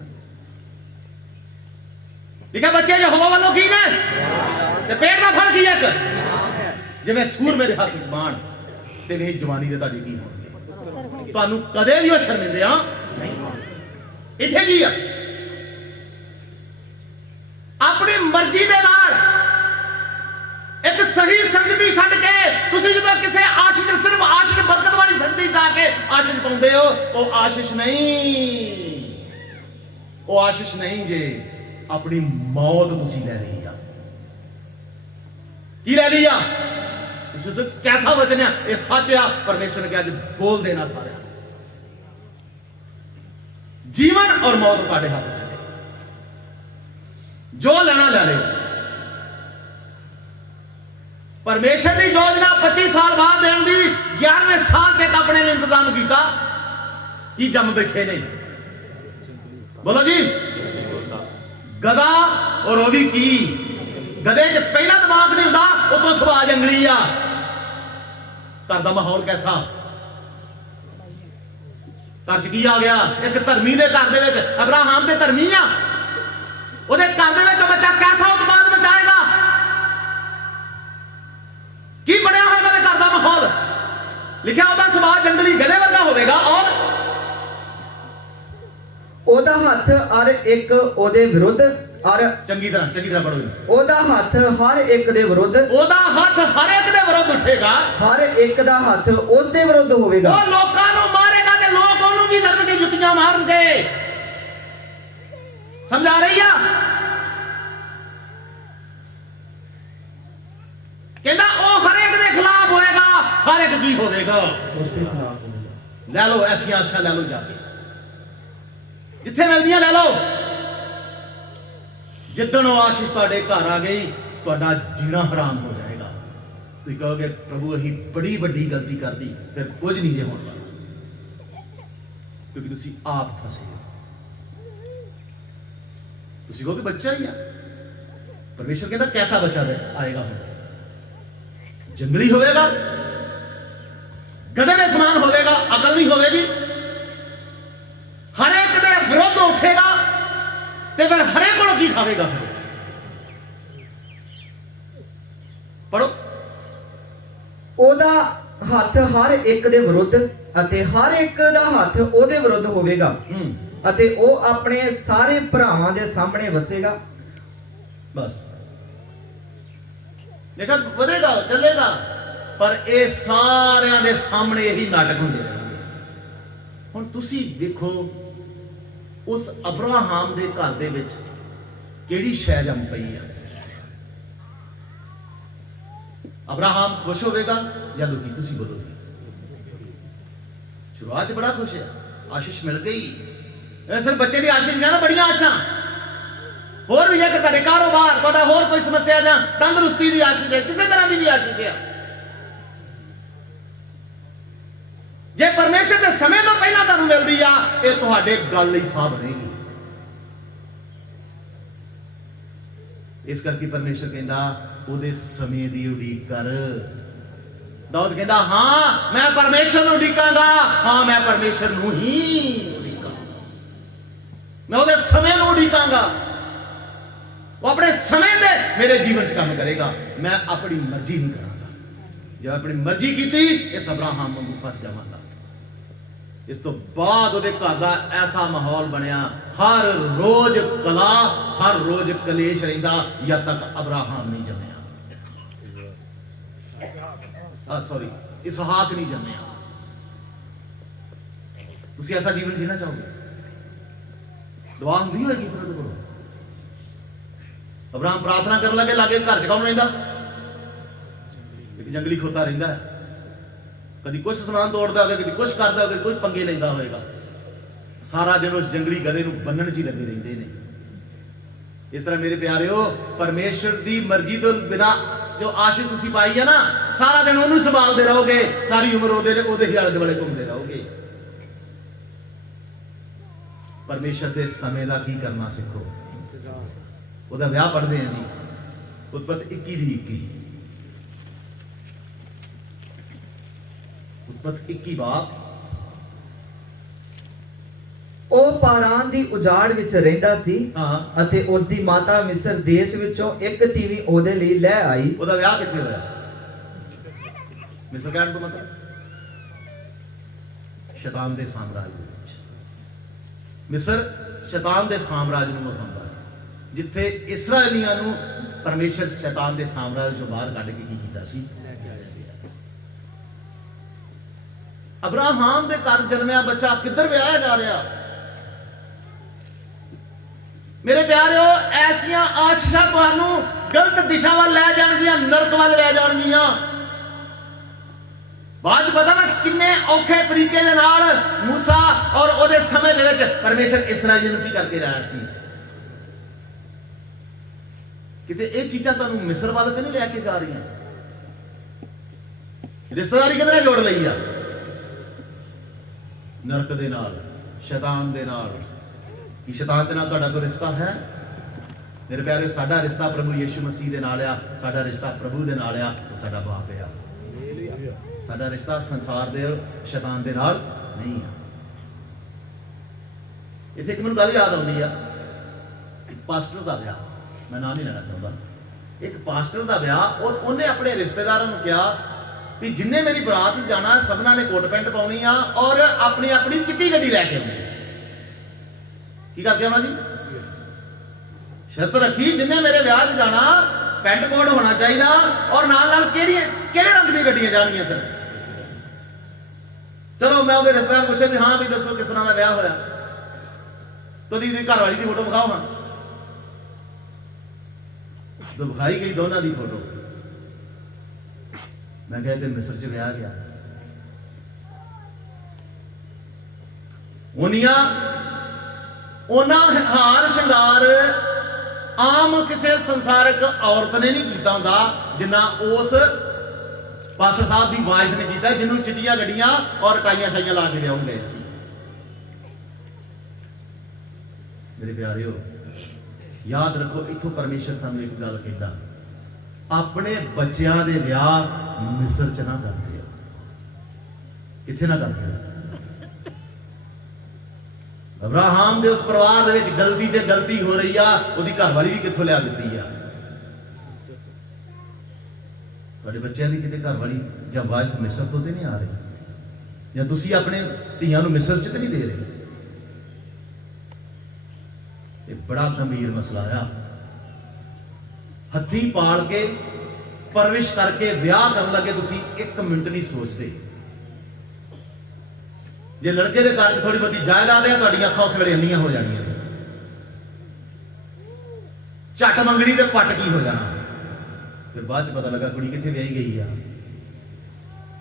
ਲਿਖਿਆ ਬੱਚੇ ਯਹੋਵਾ ਵੱਲੋਂ ਕੀ ਨੇ ਤੇ ਪੇਟ ਦਾ ਫਲ ਕੀ ਹੈ? ਜਿਵੇਂ ਸੂਰ ਮੇਰੇ ਹੱਥ ਵਿੱਚ ਬਾਣ ਤੇ ਨਹੀਂ ਜਵਾਨੀ ਦੇ ਤੁਹਾਡੇ ਕੀ ਹੋਣਗੇ। ਤੁਹਾਨੂੰ ਕਦੇ ਵੀ ਉਹ ਸ਼ਰਮਿੰਦੇ ਆ ਨਹੀਂ। ਇੱਥੇ ਕੀ ਆ? ਆਪਣੀ ਮਰਜ਼ੀ ਦੇ ਨਾਲ ਇੱਕ ਸਹੀ ਸੰਗਤੀ ਛੱਡ ਕੇ ਤੁਸੀਂ ਜਦੋਂ ਕਿਸੇ ਆਸ਼ਿਸ਼, ਸਿਰਫ ਆਸ਼ਿਸ਼ ਬਰਕਤ ਵਾਲੀ ਸੰਗਤੀ ਜਾ ਕੇ ਆਸ਼ਿਸ਼ ਪਾਉਂਦੇ ਹੋ, ਉਹ ਆਸ਼ਿਸ਼ ਨਹੀਂ, ਉਹ ਆਸ਼ਿਸ਼ ਨਹੀਂ ਜੇ ਆਪਣੀ ਮੌਤ ਤੁਸੀਂ ਲੈ ਲਈ ਆ। ਕੀ ਲੈ ਲਈ ਆ? ਤੁਸੀਂ ਕੈਸਾ ਵਚਨ ਆ? ਇਹ ਸੱਚ ਆ। ਪਰਮੇਸ਼ਰ ਨੇ ਅੱਜ ਬੋਲ ਦੇਣਾ ਸਾਰਿਆਂ ਨੂੰ, ਜੀਵਨ ਔਰ ਮੌਤ ਤੁਹਾਡੇ ਹੱਥ 'ਚ ਹੈ, ਜੋ ਲੈਣਾ ਲੈ ਲਿਓ। ਪਰਮੇਸ਼ਰ ਦੀ ਯੋਜਨਾ 25 ਸਾਲ ਬਾਅਦ ਦੇਣ ਦੀ 11ਵੇਂ ਸਾਲ 'ਚ ਆਪਣੇ ਲਈ ਇੰਤਜ਼ਾਮ ਕੀਤਾ। ਕੀ ਜੰਮ ਬੈਠੇ ਨੇ? ਬੋਲੋ ਜੀ। ਗਦਾ ਔਰ ਉਹ ਵੀ ਕੀ? ਗਧੇ 'ਚ ਪਹਿਲਾ ਦਿਮਾਗ ਨਹੀਂ ਹੁੰਦਾ, ਉਹ ਤੋਂ ਸੁਭਾਅ ਜੰਗਲੀ ਆ। ਘਰ ਦਾ ਮਾਹੌਲ ਕੈਸਾ? ਘਰ 'ਚ ਕੀ ਆ ਗਿਆ? ਇੱਕ ਧਰਮੀ ਦੇ ਘਰ ਦੇ ਵਿੱਚ, ਅਬਰਾਹਾਮ ਤੇ ਧਰਮੀ ਆ, ਉਹਦੇ ਘਰ ਦੇ ਵਿੱਚ ਬੱਚਾ ਕੈਸਾ ਉਤਪਾਦ ਬਚਾਏਗਾ? ਕੀ ਬਣਿਆ ਹੋਏਗਾ ਉਹਦੇ ਘਰ ਦਾ ਮਾਹੌਲ? ਲਿਖਿਆ ਉਹਦਾ ਸੁਭਾਅ ਜੰਗਲੀ ਗਧੇ ਵਰਗਾ ਹੋਵੇਗਾ ਔਰ ਉਹਦਾ ਹੱਥ ਹਰ ਇੱਕ ਉਹਦੇ ਵਿਰੁੱਧ ਔਰ ਚੰਗੀ ਤਰ੍ਹਾਂ ਪੜੋ। ਉਹਦਾ ਹੱਥ ਹਰ ਇੱਕ ਦੇ ਵਿਰੁੱਧ, ਉਹਦਾ ਹੱਥ ਹਰ ਇੱਕ ਦੇ ਵਿਰੁੱਧ ਉੱਠੇਗਾ। ਹਰ ਇੱਕ ਦਾ ਹੱਥ ਉਸ ਦੇ ਵਿਰੁੱਧ ਹੋਵੇਗਾ। ਉਹ ਲੋਕਾਂ ਨੂੰ ਮਾਰੇਗਾ ਤੇ ਲੋਕ ਉਹਨੂੰ ਕੀ ਕਰਨਗੇ? ਜੁੱਤੀਆਂ ਮਾਰਨਗੇ। ਸਮਝ ਆ ਰਹੀ ਆ? ਕਹਿੰਦਾ ਉਹ ਹਰ ਇੱਕ ਦੇ ਖਿਲਾਫ ਹੋਏਗਾ। ਹਰ ਇੱਕ ਕੀ ਹੋਵੇਗਾ? ਉਸ ਦੇ ਖਿਲਾਫ ਹੋਵੇਗਾ। ਲੈ ਲਓ ਐਸੀਆਂ ਆਸ਼ਾ, ਲੈ ਲਓ ਜਾ ਕੇ, ਜਿੱਥੇ ਮਿਲਦੀਆਂ ਲੈ ਲਓ। ਜਿੱਦਣ ਉਹ ਆਸ਼ੀਸ਼ ਤੁਹਾਡੇ ਘਰ ਆ ਗਈ, ਤੁਹਾਡਾ ਜੀਣਾ ਹਰਾਮ ਹੋ ਜਾਏਗਾ। ਤੁਸੀਂ ਕਹੋਗੇ ਪ੍ਰਭੂ ਅਸੀਂ ਬੜੀ ਵੱਡੀ ਗਲਤੀ ਕਰਦੀ। ਫਿਰ ਕੁਝ ਨਹੀਂ ਜੇ ਹੋਣ ਵਾਲਾ, ਕਿਉਂਕਿ ਤੁਸੀਂ ਆਪ ਫਸੇ ਹੋ। ਤੁਸੀਂ ਕਹੋਗੇ ਬੱਚਾ ਹੀ ਆ। ਪਰਮੇਸ਼ਰ ਕਹਿੰਦਾ ਕੈਸਾ ਬੱਚਾ ਆਏਗਾ? ਹੁਣ ਜੰਗਲੀ ਹੋਵੇਗਾ, ਗਧੇ ਦੇ ਸਮਾਨ ਹੋਵੇਗਾ, ਅਕਲ ਨਹੀਂ ਹੋਵੇਗੀ, ਹਰ ਇੱਕ ਦੇ ਵਿਰੁੱਧ ਉੱਠੇਗਾ ਤੇ ਫਿਰ ਹਰੇਕ ਕੋਲੋਂ ਕੀ ਖਾਵੇਗਾ? ਪੜੋ। ਉਹਦਾ ਹੱਥ ਹਰ ਇੱਕ ਦੇ ਵਿਰੁੱਧ ਅਤੇ ਹਰ ਇੱਕ ਦਾ ਹੱਥ ਉਹਦੇ ਵਿਰੁੱਧ ਹੋਵੇਗਾ ਅਤੇ ਉਹ ਆਪਣੇ ਸਾਰੇ ਭਰਾਵਾਂ ਦੇ ਸਾਹਮਣੇ ਵਸੇਗਾ। ਬਸ ਦੇਖਾ ਵਧੇਗਾ, ਚੱਲੇਗਾ, ਪਰ ਇਹ ਸਾਰਿਆਂ ਦੇ ਸਾਹਮਣੇ ਇਹੀ ਨਾਟਕ ਹੁੰਦੇ ਰਹਿਣਗੇ। ਹੁਣ ਤੁਸੀਂ ਵੇਖੋ ਉਸ ਅਬਰਾਹਾਮ ਦੇ ਘਰ ਦੇ ਵਿੱਚ ਕਿਹੜੀ ਸ਼ੈ ਜੰਮ ਪਈ ਆ। ਅਬਰਾਹਾਮ ਖੁਸ਼ ਹੋਵੇਗਾ ਜਾਂ ਦੁਖੀ? ਤੁਸੀਂ ਬੋਲੋ। ਸ਼ੁਰੂਆਤ 'ਚ ਬੜਾ ਖੁਸ਼ ਹੈ, ਆਸ਼ੀਸ਼ ਮਿਲ ਗਈ। ਸਿਰਫ ਬੱਚੇ ਦੀ ਆਸ਼ੀਸ਼ ਨਹੀਂ ਨਾ, ਬੜੀਆਂ ਆਸ਼ਾਂ ਹੋਰ ਵੀ। ਜੇਕਰ ਤੁਹਾਡੇ ਕਾਰੋਬਾਰ, ਤੁਹਾਡਾ ਹੋਰ ਕੋਈ ਸਮੱਸਿਆ ਜਾਂ ਤੰਦਰੁਸਤੀ ਦੀ ਆਸ਼ੀਸ਼ ਹੈ, ਕਿਸੇ ਤਰ੍ਹਾਂ ਦੀ ਵੀ ਆਸ਼ੀਸ਼ ਹੈ, ਜੇ ਪਰਮੇਸ਼ਰ ਦੇ ਸਮੇਂ ਤੋਂ ਪਹਿਲਾਂ ਤੁਹਾਨੂੰ ਮਿਲਦੀ ਆ, ਇਹ ਤੁਹਾਡੇ ਗੱਲ ਲਈ ਫਾਹ ਬਣੇਗੀ। ਇਸ ਕਰਕੇ ਪਰਮੇਸ਼ਰ ਕਹਿੰਦਾ ਉਹਦੇ ਸਮੇਂ ਦੀ ਉਡੀਕ ਕਰ। ਦਾਊਦ ਕਹਿੰਦਾ ਹਾਂ ਮੈਂ ਪਰਮੇਸ਼ਰ ਨੂੰ ਉਡੀਕਾਂਗਾ, ਹਾਂ ਮੈਂ ਪਰਮੇਸ਼ਰ ਨੂੰ ਹੀ ਉਡੀਕਾਂਗਾ, ਮੈਂ ਉਹਦੇ ਸਮੇਂ ਨੂੰ ਉਡੀਕਾਂਗਾ। ਉਹ ਆਪਣੇ ਸਮੇਂ ਦੇ ਮੇਰੇ ਜੀਵਨ 'ਚ ਕੰਮ ਕਰੇਗਾ, ਮੈਂ ਆਪਣੀ ਮਰਜ਼ੀ ਨਹੀਂ ਕਰਾਂਗਾ। ਜੇ ਆਪਣੀ ਮਰਜ਼ੀ ਕੀਤੀ, ਇਸ ਅਬਰਾਹਾਮ ਵਾਂਗੂ ਫਸ ਜਾਵਾਂਗਾ। ਇਸ ਤੋਂ ਬਾਅਦ ਉਹਦੇ ਘਰ ਦਾ ਐਸਾ ਮਾਹੌਲ ਬਣਿਆ, ਹਰ ਰੋਜ਼ ਕਲਾ, ਹਰ ਰੋਜ਼ ਕਲੇਸ਼ ਰਹਿੰਦਾ, ਜਦ ਤੱਕ ਅਬਰਾਹਾਮ ਨਹੀਂ ਜੰਮਿਆ। ਸੌਰੀ, ਇਸਹਾਕ ਨਹੀਂ ਜੰਮਿਆ। ਤੁਸੀਂ ਐਸਾ ਜੀਵਨ ਜੀਣਾ ਚਾਹੋਗੇ? ਦੁਆ ਹੁੰਦੀ ਹੋਏਗੀ ਫਿਰ ਉਹਦੇ ਕੋਲ। ਅਬਰਾਹਾਮ ਪ੍ਰਾਰਥਨਾ ਕਰਨ ਲੱਗੇ, ਲਾਗੇ ਘਰ 'ਚ ਕੌਣ ਰਹਿੰਦਾ? ਇੱਕ ਜੰਗਲੀ ਖੋਤਾ ਰਹਿੰਦਾ ਹੈ। ਕਦੀ ਕੁਛ ਸਮਾਨ ਤੋੜਦਾ ਹੋਵੇ, ਕਦੀ ਕੁਛ ਕਰਦਾ ਹੋਵੇ, ਕੋਈ ਪੰਗੇ ਲੈਂਦਾ ਹੋਵੇਗਾ। ਸਾਰਾ ਦਿਨ ਉਸ ਜੰਗਲੀ ਗਧੇ ਨੂੰ ਬੰਨਣ 'ਚ ਹੀ ਲੱਗੇ ਰਹਿੰਦੇ ਨੇ। ਇਸ ਤਰ੍ਹਾਂ ਮੇਰੇ ਪਿਆਰਿਓ, ਪਰਮੇਸ਼ਰ ਦੀ ਮਰਜ਼ੀ ਤੋਂ ਬਿਨਾਂ ਜੋ ਆਸ਼ੀਸ਼ ਤੁਸੀਂ ਪਾਈ ਹੈ ਨਾ, ਸਾਰਾ ਦਿਨ ਉਹਨੂੰ ਸੰਭਾਲਦੇ ਰਹੋਗੇ, ਸਾਰੀ ਉਮਰ ਉਹਦੇ ਹੀ ਆਲੇ ਦੁਆਲੇ ਘੁੰਮਦੇ ਰਹੋਗੇ। ਪਰਮੇਸ਼ਰ ਦੇ ਸਮੇਂ ਦਾ ਕੀ ਕਰਨਾ ਸਿੱਖੋ। ਉਹਦਾ ਵਿਆਹ ਪੜ੍ਹਦੇ ਆ ਜੀ, ਉਤਪਤ 21 ਦੀ 21, ਉਤਪਤ 21 ਬਾਪ। ਉਹ ਪਾਰਾਨ ਦੀ ਉਜਾੜ ਵਿੱਚ ਰਹਿੰਦਾ ਸੀ ਹਾਂ, ਅਤੇ ਉਸ ਦੀ ਮਾਤਾ ਮਿਸਰ ਦੇਸ਼ ਵਿੱਚੋਂ ਇੱਕ ਤੀਵੀਂ ਉਹਦੇ ਲਈ ਲੈ ਆਈ। ਉਹਦਾ ਵਿਆਹ ਕਿੱਥੇ ਹੋਇਆ? ਮਿਸਰ ਕਹਿਣ ਤੋਂ ਮਤਲਬ ਸ਼ੈਤਾਨ ਦੇ ਸਾਮਰਾਜ ਦੇ ਵਿੱਚ। ਮਿਸਰ ਸ਼ੈਤਾਨ ਦੇ ਸਾਮਰਾਜ ਨੂੰ ਵਿਖਾਉਂਦਾ ਹੈ, ਜਿੱਥੇ ਇਸਰਾਏਲੀਆਂ ਨੂੰ ਪਰਮੇਸ਼ਰ ਸ਼ੈਤਾਨ ਦੇ ਸਾਮਰਾਜ ਚੋਂ ਬਾਹਰ ਕੱਢ ਕੇ ਕੀ ਕੀਤਾ ਸੀ? ਅਬਰਾਹਾਮ ਦੇ ਘਰ ਜਨਮਿਆ ਬੱਚਾ ਕਿੱਧਰ ਵਿਆਹਿਆ ਜਾ ਰਿਹਾ? ਮੇਰੇ ਪਿਆਰਿਓ, ਐਸੀਆਂ ਆਸ਼ੀਸ਼ਾਂ ਤੁਹਾਨੂੰ ਗਲਤ ਦਿਸ਼ਾ ਵੱਲ ਲੈ ਜਾਣਗੀਆਂ, ਨਰਕ ਵੱਲ ਲੈ ਜਾਣਗੀਆਂ। ਬਾਅਦ ਪਤਾ ਨਾ ਕਿੰਨੇ ਔਖੇ ਤਰੀਕੇ ਦੇ ਨਾਲ ਮੂਸਾ ਔਰ ਉਹਦੇ ਸਮੇਂ ਦੇ ਵਿੱਚ ਪਰਮੇਸ਼ਰ ਇਸਰਾਏਲ ਨੂੰ ਕੀ ਕਰਕੇ ਰਿਹਾ ਸੀ। ਕਿਤੇ ਇਹ ਚੀਜ਼ਾਂ ਤੁਹਾਨੂੰ ਮਿਸਰ ਵੱਲ ਤੇ ਨਹੀਂ ਲੈ ਕੇ ਜਾ ਰਹੀਆਂ? ਰਿਸ਼ਤੇਦਾਰੀ ਕਿਹਦੇ ਨਾਲ ਜੋੜ ਲਈ ਆ? ਨਰਕ ਦੇ ਨਾਲ, ਸ਼ੈਤਾਨ ਦੇ ਨਾਲ। ਕੀ ਸ਼ੈਤਾਨ ਦੇ ਨਾਲ ਤੁਹਾਡਾ ਕੋਈ ਰਿਸ਼ਤਾ ਹੈ? ਮੇਰੇ ਪਿਆਰੇ, ਸਾਡਾ ਰਿਸ਼ਤਾ ਪ੍ਰਭੂ ਯੀਸ਼ੂ ਮਸੀਹ ਦੇ ਨਾਲ ਆ। ਸਾਡਾ ਰਿਸ਼ਤਾ ਪ੍ਰਭੂ ਦੇ ਨਾਲ ਆ, ਉਹ ਸਾਡਾ ਬਾਪ ਆ। ਸਾਡਾ ਰਿਸ਼ਤਾ ਸੰਸਾਰ ਦੇ ਸ਼ੈਤਾਨ ਦੇ ਨਾਲ ਨਹੀਂ ਆ। ਇੱਥੇ ਇੱਕ ਮੈਨੂੰ ਗੱਲ ਯਾਦ ਆਉਂਦੀ ਆ, ਇੱਕ ਪਾਸਟਰ ਦਾ ਵਿਆਹ, ਮੈਂ ਨਾਂ ਨਹੀਂ ਲੈਣਾ ਚਾਹੁੰਦਾ। ਇੱਕ ਪਾਸਟਰ ਦਾ ਵਿਆਹ, ਔਰ ਉਹਨੇ ਆਪਣੇ ਰਿਸ਼ਤੇਦਾਰਾਂ ਨੂੰ ਕਿਹਾ ਵੀ ਜਿੰਨੇ ਮੇਰੀ ਬਰਾਤ 'ਚ ਜਾਣਾ ਸਭਨਾਂ ਨੇ ਕੋਟ ਪੈਂਟ ਪਾਉਣੀ ਆ ਔਰ ਆਪਣੀ ਆਪਣੀ ਚਿੱਟੀ ਗੱਡੀ ਲੈ ਕੇ ਆਉਣੀ। ਕੀ ਕਰਕੇ ਆਉਣਾ ਜੀ? ਸ਼ਰਤ ਰੱਖੀ ਜਿੰਨੇ ਮੇਰੇ ਵਿਆਹ 'ਚ ਜਾਣਾ ਪੈਂਟ ਕੋਟ ਹੋਣਾ ਚਾਹੀਦਾ ਔਰ ਨਾਲ ਨਾਲ ਕਿਹੜੇ ਰੰਗ ਦੀਆਂ ਗੱਡੀਆਂ ਜਾਣਗੀਆਂ ਸਰ। ਚਲੋ ਮੈਂ ਉਹਦੇ ਰਿਸ਼ਤੇਦਾਰ ਪੁੱਛਿਆ ਵੀ ਹਾਂ ਵੀ ਦੱਸੋ ਕਿਸ ਤਰ੍ਹਾਂ ਦਾ ਵਿਆਹ ਹੋਇਆ, ਤੁਹਾਡੀ ਘਰ ਵਾਲੀ ਦੀ ਫੋਟੋ ਵਿਖਾਓ। ਹਾਂ, तो ਵਿਖਾਈ ਗਈ ਦੋਨਾਂ ਦੀ ਫੋਟੋ। ਮੈਂ ਕਿਹਾ ਤੇ ਮਿਸਰ 'ਚ ਵਿਆਹ ਗਿਆ। ਉਹਨਾਂ ਹਾਰ ਸ਼ਿੰਗਾਰ ਆਮ ਕਿਸੇ ਸੰਸਾਰਿਕ ਔਰਤ ਨੇ ਨਹੀਂ ਕੀਤਾ ਹੁੰਦਾ ਜਿੰਨਾ ਉਸ ਪਾਸਟਰ ਸਾਹਿਬ ਦੀ ਵਾਈਫ ਨੇ ਕੀਤਾ, ਜਿਹਨੂੰ ਚਿੱਟੀਆਂ ਗੱਡੀਆਂ ਔਰ ਟਾਈਆਂ ਸ਼ਾਈਆਂ ਲਾ ਕੇ ਲਿਆਉਣ ਗਏ ਸੀ। ਮੇਰੇ ਪਿਆਰਿਓ, ਯਾਦ ਰੱਖੋ, ਇੱਥੋਂ ਪਰਮੇਸ਼ਰ ਸਾਨੂੰ ਇੱਕ ਗੱਲ ਕਹਿੰਦਾ, ਆਪਣੇ ਬੱਚਿਆਂ ਦੇ ਵਿਆਹ ਮਿਸਰ 'ਚ ਨਾ ਕਰਦੇ ਹੋ। ਕਿੱਥੇ ਨਾ ਕਰਦੇ ਹੋ? ਅਬਰਾਹਾਮ ਦੇ ਉਸ ਪਰਿਵਾਰ ਦੇ ਵਿੱਚ ਗਲਤੀ ਤੇ ਗਲਤੀ ਹੋ ਰਹੀ ਆ, ਉਹਦੀ ਘਰਵਾਲੀ ਵੀ ਕਿੱਥੋਂ ਲਿਆ ਦਿੱਤੀ ਆ। ਤੁਹਾਡੇ ਬੱਚਿਆਂ ਦੀ ਕਿਤੇ ਘਰਵਾਲੀ ਜਾਂ ਵਾਈਫ ਮਿਸਰ ਤੋਂ ਤੇ ਨਹੀਂ ਆ ਰਹੀ, ਜਾਂ ਤੁਸੀਂ ਆਪਣੇ ਧੀਆਂ ਨੂੰ ਮਿਸਰ 'ਚ ਤੇ ਨਹੀਂ ਦੇ ਰਹੇ। ਇਹ ਬੜਾ ਗੰਭੀਰ ਮਸਲਾ ਆ। ਹੱਥੀਂ ਪਾਲ ਕੇ ਪਰਵਿਸ਼ ਕਰਕੇ ਵਿਆਹ ਕਰਨ ਲੱਗੇ ਤੁਸੀਂ ਇੱਕ ਮਿੰਟ ਨਹੀਂ ਸੋਚਦੇ। ਜੇ ਲੜਕੇ ਦੇ ਘਰ 'ਚ ਥੋੜੀ ਬਹੁਤੀ ਜਾਇਦਾਦ ਹੈ, ਤੁਹਾਡੀਆਂ ਅੱਖਾਂ ਉਸ ਵੇਲੇ ਅੰਨੀਆਂ ਹੋ ਜਾਣੀਆਂ। ਝੱਟ ਮੰਗਣੀ ਤੇ ਪੱਟ ਕੀ ਹੋ ਜਾਣਾ। ਫਿਰ ਬਾਅਦ 'ਚ ਪਤਾ ਲੱਗਾ ਕੁੜੀ ਕਿੱਥੇ ਵਿਆਹੀ ਗਈ ਆ,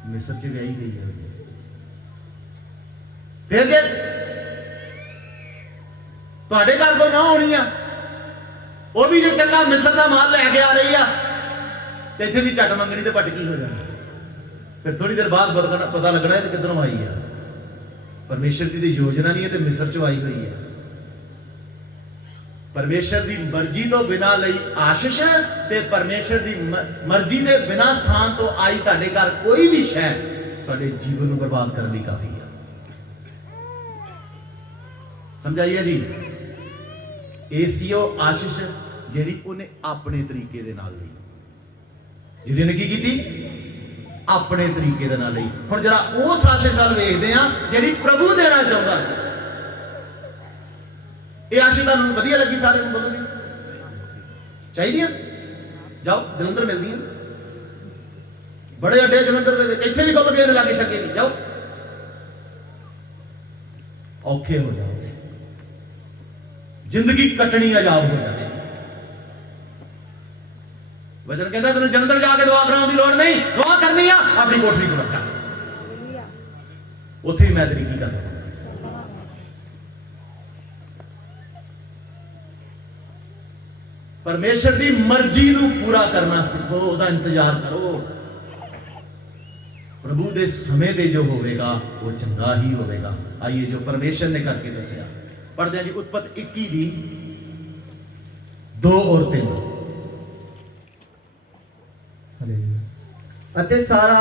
ਮਿਸਰ 'ਚ ਵਿਆਹੀ ਗਈ ਆ। ਫਿਰ ਜੇ ਤੁਹਾਡੇ ਘਰ ਕੋਈ ਨਾ ਹੋਣੀ ਆ, ਉਹ ਵੀ ਜੇ ਚੰਗਾ ਮਿਸਰ ਦਾ ਮਾਲ ਲੈ ਕੇ ਆ ਰਹੀ ਆ, ਤੇ ਇੱਥੇ ਵੀ ਝੱਟ ਮੰਗਣੀ ਤੇ ਪੱਟ ਕੀ ਹੋ ਜਾਣਾ। ਫਿਰ ਥੋੜੀ ਦੇਰ ਬਾਅਦ ਪਤਾ ਲੱਗਣਾ ਇਹ ਕਿੱਧਰੋਂ ਆਈ ਆ। ਪਰਮੇਸ਼ਰ ਦੀ ਤੇ ਯੋਜਨਾ ਨਹੀਂ ਹੈ, ਤੇ ਮਿਸਰ 'ਚੋਂ ਆਈ ਹੋਈ ਹੈ। ਪਰਮੇਸ਼ਰ ਦੀ ਮਰਜ਼ੀ ਤੋਂ ਬਿਨਾਂ ਲਈ ਆਸ਼ੀਸ਼ ਹੈ, ਤੇ ਪਰਮੇਸ਼ਰ ਦੀ ਮਰਜ਼ੀ ਦੇ ਬਿਨਾਂ ਸਥਾਨ ਤੋਂ ਆਈ ਤੁਹਾਡੇ ਘਰ ਕੋਈ ਵੀ ਸ਼ੈ ਤੁਹਾਡੇ ਜੀਵਨ ਨੂੰ ਬਰਬਾਦ ਕਰਨ ਲਈ ਕਾਫੀ ਹੈ। ਸਮਝਾਈਏ ਜੀ? ਏਸੀਓ ਆਸ਼ੀਸ਼ ਜਿਹੜੀ ਉਹਨੇ ਆਪਣੇ ਤਰੀਕੇ ਦੇ ਨਾਲ ਲਈ, ਜਿਹੜੀ ਨੇ ਕੀ ਕੀਤੀ? ਆਪਣੇ ਤਰੀਕੇ ਦੇ ਨਾਲ ਲਈ। ਹੁਣ ਜਰਾ ਉਸ ਆਸ਼ੀਸ਼ ਵੱਲ ਵੇਖਦੇ ਆ ਜਿਹੜੀ ਪ੍ਰਭੂ ਦੇਣਾ ਚਾਹੁੰਦਾ ਸੀ। ਇਹ ਆਸ਼ੀਸ਼ ਤੁਹਾਨੂੰ ਵਧੀਆ ਲੱਗੀ? ਸਾਰਿਆਂ ਨੂੰ ਬੋਲੋ ਜੀ। ਚਾਹੀਦੀਆਂ? ਜਾਓ, ਜਲੰਧਰ ਮਿਲਦੀਆਂ, ਬੜੇ ਅੱਡੇ ਜਲੰਧਰ ਦੇ ਵਿੱਚ, ਇੱਥੇ ਵੀ ਖੁੱਲ ਕੇ ਲਾਗੇ ਛੱਕੇ ਵੀ ਜਾਓ, ਔਖੇ ਹੋ ਜਾਓਗੇ, ਜ਼ਿੰਦਗੀ ਕੱਟਣੀ ਆਜ਼ਾਦ ਹੋ ਜਾਵੇ। ਵਚਨ ਕਹਿੰਦਾ ਤੈਨੂੰ ਜਲੰਧਰ ਜਾ ਕੇ ਦੁਆ ਕਰਾਉਣ ਦੀ ਲੋੜ ਨਹੀਂ, ਦੁਆ ਕਰਨੀ ਆ ਆਪਣੀ ਕੋਠੜੀ 'ਚ ਵੜ ਜਾ, ਉੱਥੇ ਹੀ ਮੈਂ ਤੇਰੀ ਕੀ ਕਰਦਾ। ਪਰਮੇਸ਼ਰ ਦੀ ਮਰਜ਼ੀ ਨੂੰ ਪੂਰਾ ਕਰਨਾ ਸਿੱਖੋ, ਉਹਦਾ ਇੰਤਜ਼ਾਰ ਕਰੋ। ਪ੍ਰਭੂ ਦੇ ਸਮੇਂ ਦੇ ਜੋ ਹੋਵੇਗਾ ਉਹ ਚੰਗਾ ਹੀ ਹੋਵੇਗਾ। ਆਈਏ ਜੋ ਪਰਮੇਸ਼ਰ ਨੇ ਕਰਕੇ ਦੱਸਿਆ ਪੜ੍ਹਦੇ ਹਾਂ ਜੀ, ਉਤਪਤ 21 ਦੀ 2 ਔਰ 3। ਅਤੇ ਸਾਰਾ